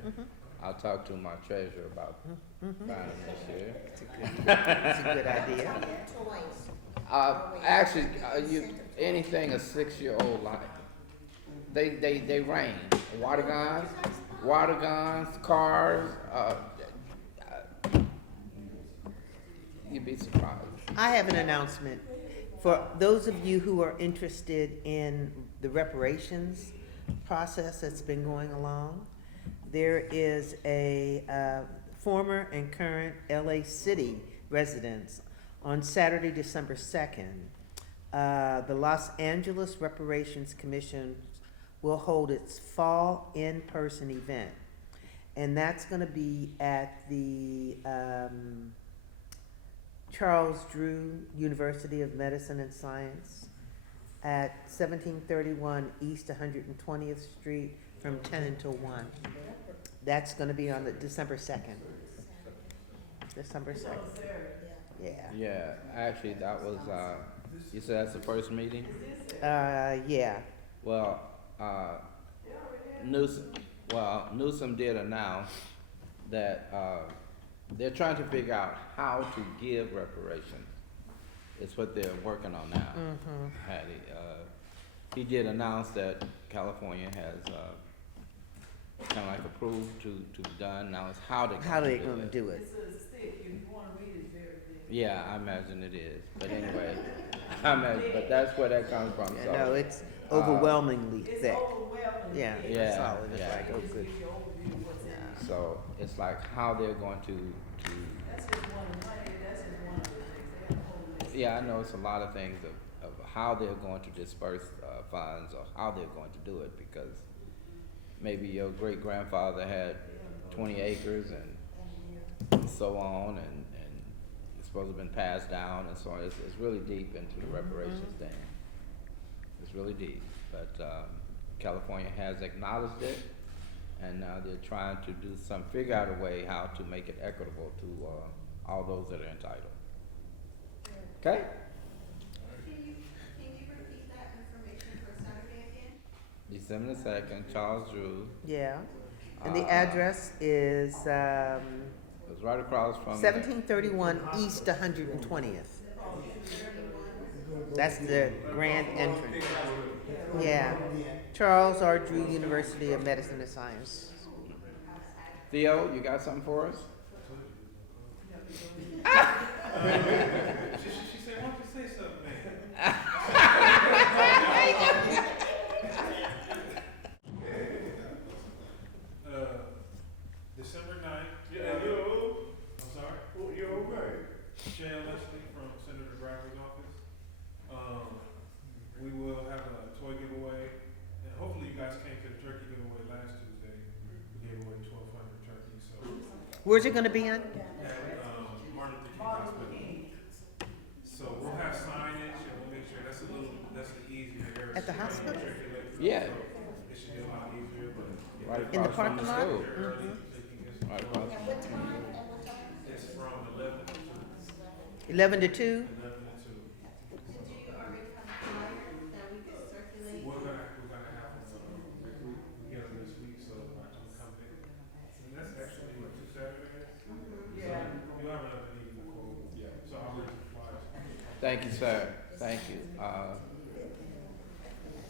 I'll talk to my treasurer about buying them this year. It's a good idea. Toys. Actually, anything a 6-year-old like. They range. Water guns, cars. You'd be surprised. I have an announcement. For those of you who are interested in the reparations process that's been going along, there is a former and current LA City residents on Saturday, December 2nd. The Los Angeles Reparations Commission will hold its fall in-person event. And that's going to be at the Charles Drew University of Medicine and Science at 1731 East 120th Street from 10 until 1. That's going to be on the December 2nd. December 2nd. Yeah. Yeah, actually, that was, you said that's the first meeting? Yeah. Well, Newsom did announce that they're trying to figure out how to give reparations. It's what they're working on now. Hattie. He did announce that California has kind of like approved to be done. Now it's how they're going to do it. It's a stick, if you wanna read it, it's very thin. Yeah, I imagine it is. But anyway, but that's where that comes from. So, No, it's overwhelmingly It's thick. overwhelming. Yeah, Yeah, that's all. It's yeah. like, oh, Just good. give you an overview of what's in it. So it's like how they're going to That's just one of the money, that's just one of the things, they have a whole list. yeah, I know it's a lot of things of how they're going to disperse funds or how they're going to do it, because maybe your great grandfather had 20 acres and so on, and it's supposed to have been passed down and so on. It's really deep into the reparations thing. It's really deep, but California has acknowledged it, and now they're trying to figure out a way how to make it equitable to all those that are entitled. Okay? Can you repeat that information for Saturday again? December the 2nd, Charles Drew. Yeah. And the Uh, address is, It's right across from. 1731 East 120th. That's the grand entrance. Yeah. Charles R. Drew, University of Medicine and Science. Theo, you got something for us? She said, why don't you say something, man? December 9th. Yeah, yo, I'm sorry? you're okay. Shane Leslie from Senator Bradford's office. We will have a toy giveaway, and hopefully you guys came to the turkey giveaway last Tuesday. We gave away 1,200 turkeys, so. Where's it gonna be at? At, Martin Luther King Hospital. So we'll have signage, and we'll make sure that's the easier area. At the hospital? Yeah. It should be a lot easier, but. Right In the across from parking the lot? school. Early, Right across. And what time, and what time? It's from 11 to 2. 11 to 2? 11 to 2. Do you already have a flyer that we can circulate? We're gonna have them, we get them this week, so I can come in. And that's actually what, 2 Saturdays? Yeah. So you'll have another need for quote. Yeah. So I'll wait for flyers. Thank you, sir. Thank you.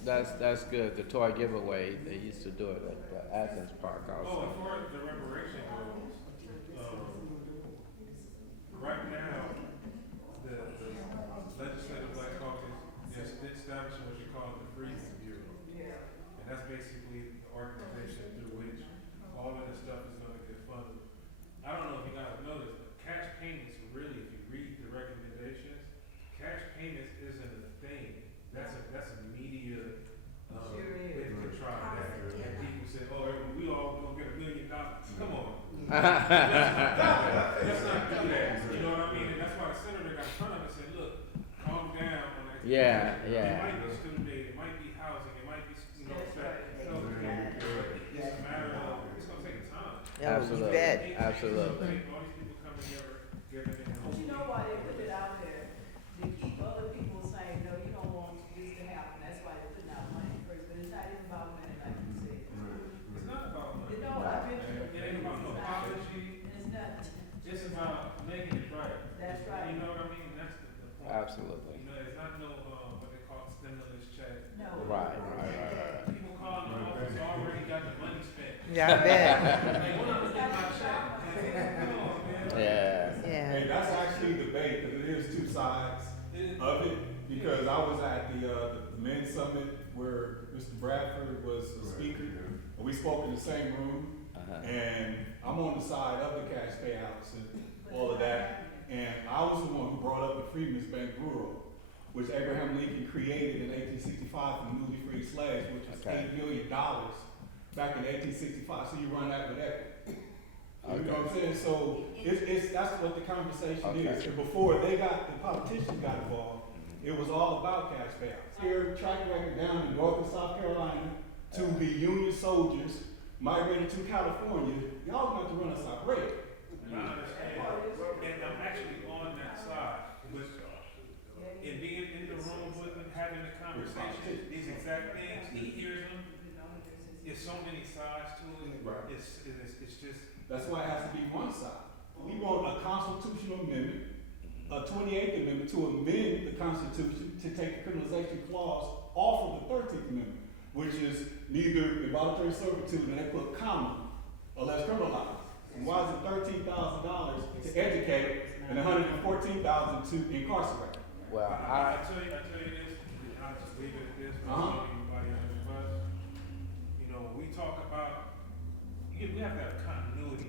That's good. The toy giveaway, they used to do it at Athens Park Oh, also. as far as the reparation goes, right now, the Legislative Black Caucus is establishing what you call the Freedom Bureau. Yeah. And that's basically the organization through which all of this stuff is gonna get funded. I don't know if you guys noticed, but cash payments, really, if you read the recommendations, cash payments isn't a thing. That's a media, Sure is. they could try that. And people say, oh, we all gonna get $1 million. Come on. Let's not do that. You know what I mean? And that's why the senator got in front of us and said, look, calm down on that. Yeah, It yeah. might be student aid, it might be housing, it might be, you know, That's right. it's a matter of, it's gonna take time. Oh, you Absolutely. bet. Absolutely. All these people come together, giving it. But you know why they put it out there? To keep other people saying, no, you don't want this to happen, that's why they're putting out money first, but it's not even about money, like you said. It's not about money. You know, I've been through. It ain't about no apology, And it's not, it's about making it right. that's right. You know what I mean? That's the point. Absolutely. You know, it's not no, what they call stimulus check. No. Right. People calling the office already got the money spent. Yeah, I bet. Like, when I'm gonna get my check? Come on, man. Yeah. Yeah. And that's actually a debate, because it is two sides of it, because I was at the men's summit where Mr. Bradford was the speaker, and we spoke in the same room, and I'm on the side of the cash payouts and all of that, and I was the one who brought up the Freedmen's Bank Bureau, which Abraham Lincoln created in 1865 for newly freed slaves, which was Okay. $8 billion back in 1865, so you run that with equity. You know what I'm saying? So that's what the conversation Okay. is. And before the politicians got involved, it was all about cash payouts. Here, track record down in North and South Carolina, to the Union soldiers migrated to California. Y'all got to run us our bread. And I understand, and I'm actually on that side, with, and being in the room with him, having the conversation, these exact things, he hears them. There's so many sides to it, Right. it's just, That's why it has to be one side. We want a constitutional amendment, a 28th Amendment to amend the Constitution to take the criminalization clause off of the 13th Amendment, which is neither involuntary servitude, and they put comma, or less criminalized. And why is it $13,000 to educate and $114,000 to incarcerate? Well, I tell you this, and I'll just leave it at this, but I'll give anybody under the bus. You know, when we talk about, we have to have continuity.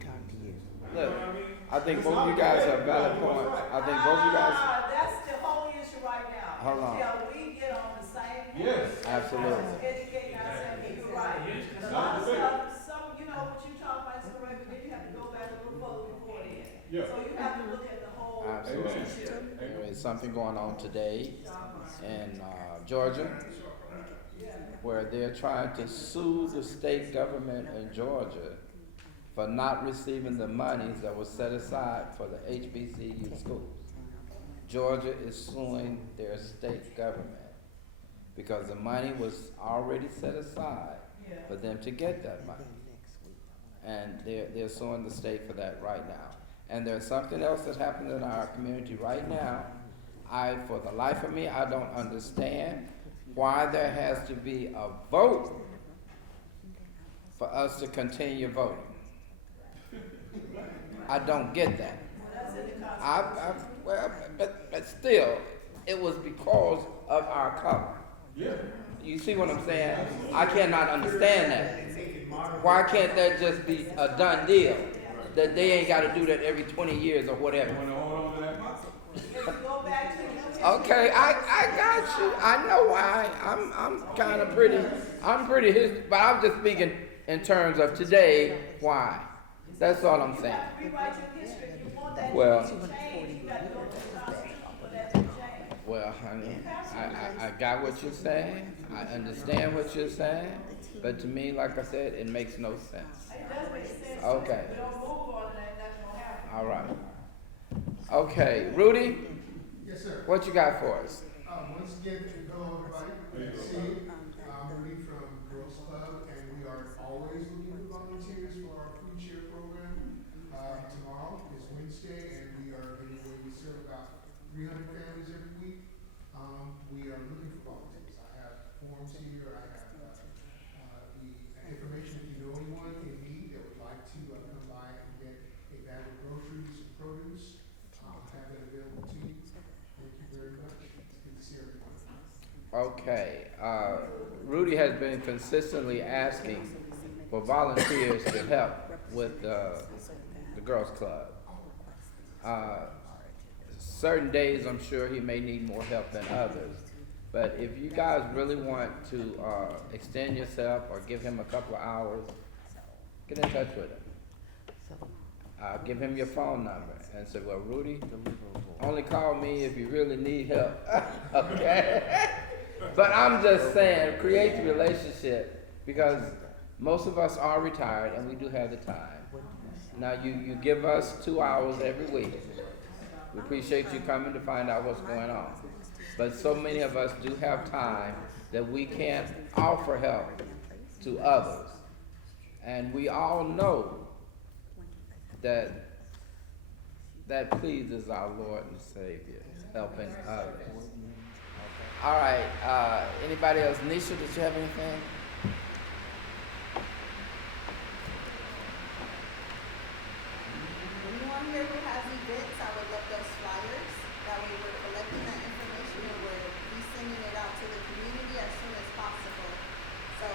Look, You know what I mean? I think both of you guys have valid points. I think both of you guys. That's the whole issue right now. Hold on. Until we get on the same page. Yes. Absolutely. Educating ourselves, you're right. A lot of stuff, you know, what you talk about is correct, but then you have to go back a little further before then. Yeah. So you have to look at the whole. Absolutely. There is something going on today in Georgia. where they're trying to sue the state government in Georgia for not receiving the monies that was set aside for the HBCU schools. Georgia is suing their state government because the money was already set aside for them to get that money. And they're suing the state for that right now. And there's something else that's happening in our community right now. For the life of me, I don't understand why there has to be a vote for us to continue voting. I don't get that. But still, it was because of our color. Yeah. You see what I'm saying? I cannot understand that. Why can't that just be a done deal? That they ain't got to do that every 20 years or whatever. Want to hold on to that muscle? Go back to Okay, I got you. I know why. I'm kind of pretty. I'm pretty but I'm just speaking in terms of today. Why? That's all I'm saying. rewrite your history. If you want that Well. to change, you got to go to the Constitution for that to change. Well, honey, I got what you're saying. I understand what you're saying. But to me, like I said, it makes no sense. It does make sense. Okay. We don't move on that, that's gonna happen. All right. Okay, Rudy, Yes, sir. what you got for us? Once again, hello, everybody. Good to see you. I'm Rudy from Girls Club, and we are always looking for volunteers for our food share program. Tomorrow is Wednesday, and we are giving away, we serve about 300 families every week. We are looking for volunteers. I have forms here, I have the information if you know anyone in need that would like to come by and get a bag of groceries and produce. Have that available to you. Thank you very much. It's good to see everyone. Okay, Rudy has been consistently asking for volunteers to help with the Girls Club. Certain days, I'm sure he may need more help than others. But if you guys really want to extend yourself or give him a couple of hours, get in touch with him. Give him your phone number and say, well, Rudy, only call me if you really need help. Okay? But I'm just saying, create the relationship because most of us are retired and we do have the time. Now, you give us 2 hours every week. We appreciate you coming to find out what's going on. But so many of us do have time that we can't offer help to others. And we all know that pleases our Lord and Savior, helping others. All right, anybody else? Nisha, did you have anything? Anyone here who has events, I would love those flyers. That way we're collecting that information and we're sending it out to the community as soon as possible. So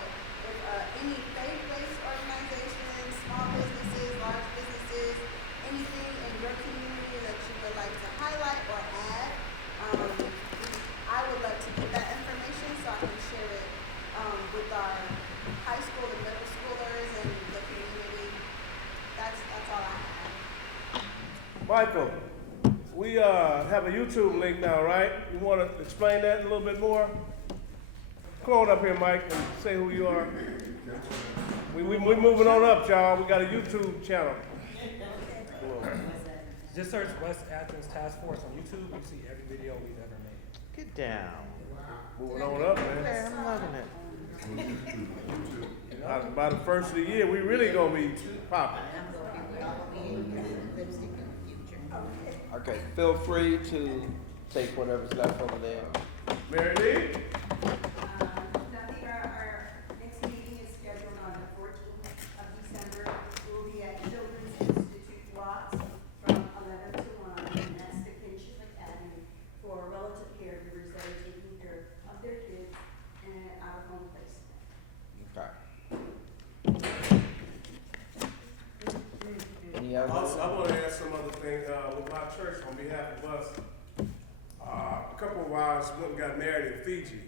if any faith-based organizations, small businesses, large businesses, anything in your community that you would like to highlight or add, I would love to get that information so I can share it with our high school and middle schoolers and the community. That's all I have. Michael, we have a YouTube link now, right? You want to explain that a little bit more? Come on up here, Mike, and say who you are. We moving on up, y'all. We got a YouTube channel. Just search West Athens Task Force on YouTube. You see every video we've ever made. Get down. Moving on up, man. Yeah, I'm loving it. By the first of the year, we really gonna be popping. Okay, feel free to take whatever's left over there. Mary Lee? Nothing, our next meeting is scheduled on the 14th of December. We'll be at Children's Institute Watts from 11 to 1, and that's the Kinship Academy for relative caregivers that are taking care of their kids in an out-of-home place. Okay. Any other? Also, I want to add some other thing with my church on behalf of us. A couple of wives went and got married in Fiji,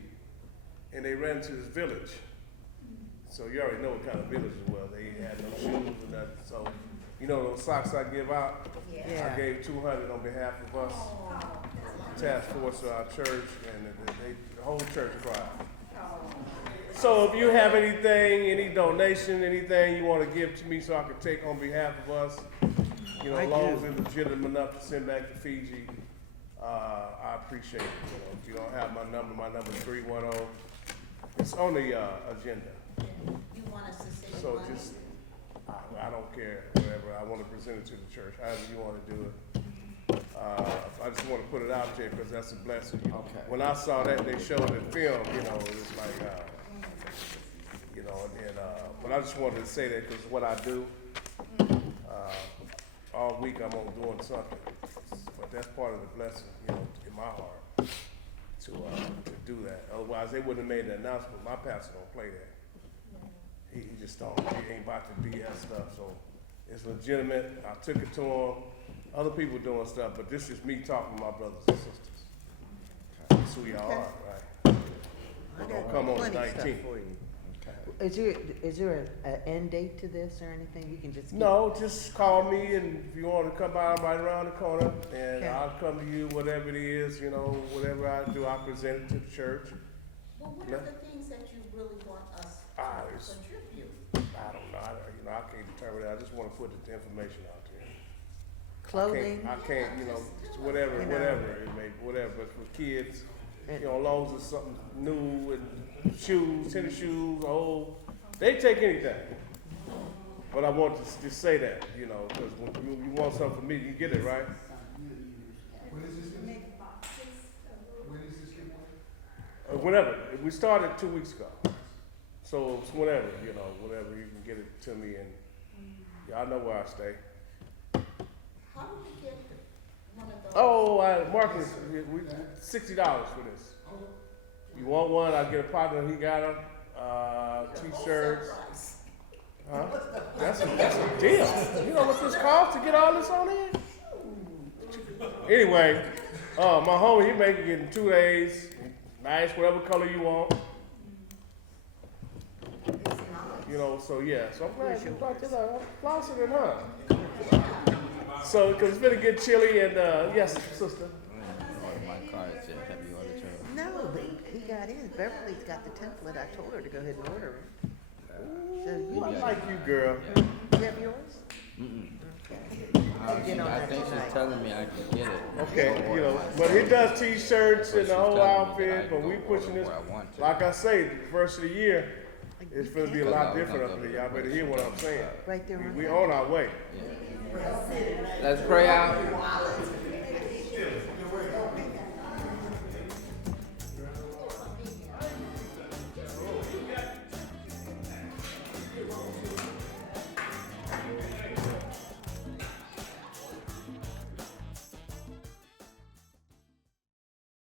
and they ran to this village. So you already know what kind of village it was. They had no shoes and nothing. So, you know those socks I give out? Yeah. I gave 200 on behalf of us, task force of our church, and the whole church cried. So if you have anything, any donation, anything you wanna give to me so I can take on behalf of us, you know, I as long do. as it's legitimate enough to send back to Fiji, I appreciate it. You know, if you don't have my number's 310. It's on the, agenda. You want us to send So money? just, I don't care, whatever, I wanna present it to the church, however you wanna do it. I just wanna put it out there, cause that's a blessing. You know. Okay. When I saw that, they showed it in film, you know, it was like, you know, and, but I just wanted to say that, cause what I do, all week I'm on doing something, but that's part of the blessing, you know, in my heart, to do that. Otherwise, they wouldn't have made the announcement, my pastor don't play that. He just don't, he ain't about to BS stuff, so it's legitimate, I took it to him, other people doing stuff, but this is me talking to my brothers and sisters. That's who y'all are, right? I We're gonna got come on the plenty of stuff 19th. for you. Okay. Is there an end date to this or anything? You can just keep- No, just call me, and if you wanna come by, I'm right around the corner, and Okay. I'll come to you, whatever it is, you know, whatever I do, I present it to the church. Well, what No. are the things that you really want us It's- to contribute? I don't know, I can't determine that, I just wanna put the information out there. Clothing, I can't, you know, whatever, You know. whatever it may, whatever, but for kids, And- you know, as long as it's something new and shoes, tennis shoes, old, they take anything. But I want to just say that, you know, because when you want something from me, you get it, right? When is this? Make boxes of When is this? Whenever, we started 2 weeks ago. So it's whenever, you know, whenever you can get it to me, and y'all know where I stay. How do we get one of those? Oh, Marcus, we $60 for this. You want one? I'll get a partner. He got them. T-shirts. Wholesale price. Huh? That's a deal. You know what this costs to get all this on here? Anyway, my homie, he make it in 2 days. Nice, whatever color you want. You know, so yeah. So I'm glad you brought this up. I'm flossing it, huh? So, because it's been a good chili, and yes, sister. Order my cards in. Have you ordered yours? no, but he got in. Beverly's got the template. I told her to go ahead and order it. So Ooh, I you, like you, girl. you have yours? Mm-mm. Get on I that think tonight. she's telling me I can get it. Okay, you know, but he does T-shirts But and the she's whole telling me that I outfit, but can we go pushing order this. where I want to. Like I say, the first of the year, it's gonna be a Because I lot was different gonna up go there. to Y'all the better place. hear what I'm saying. Right there on We that. on our way. Let's pray out.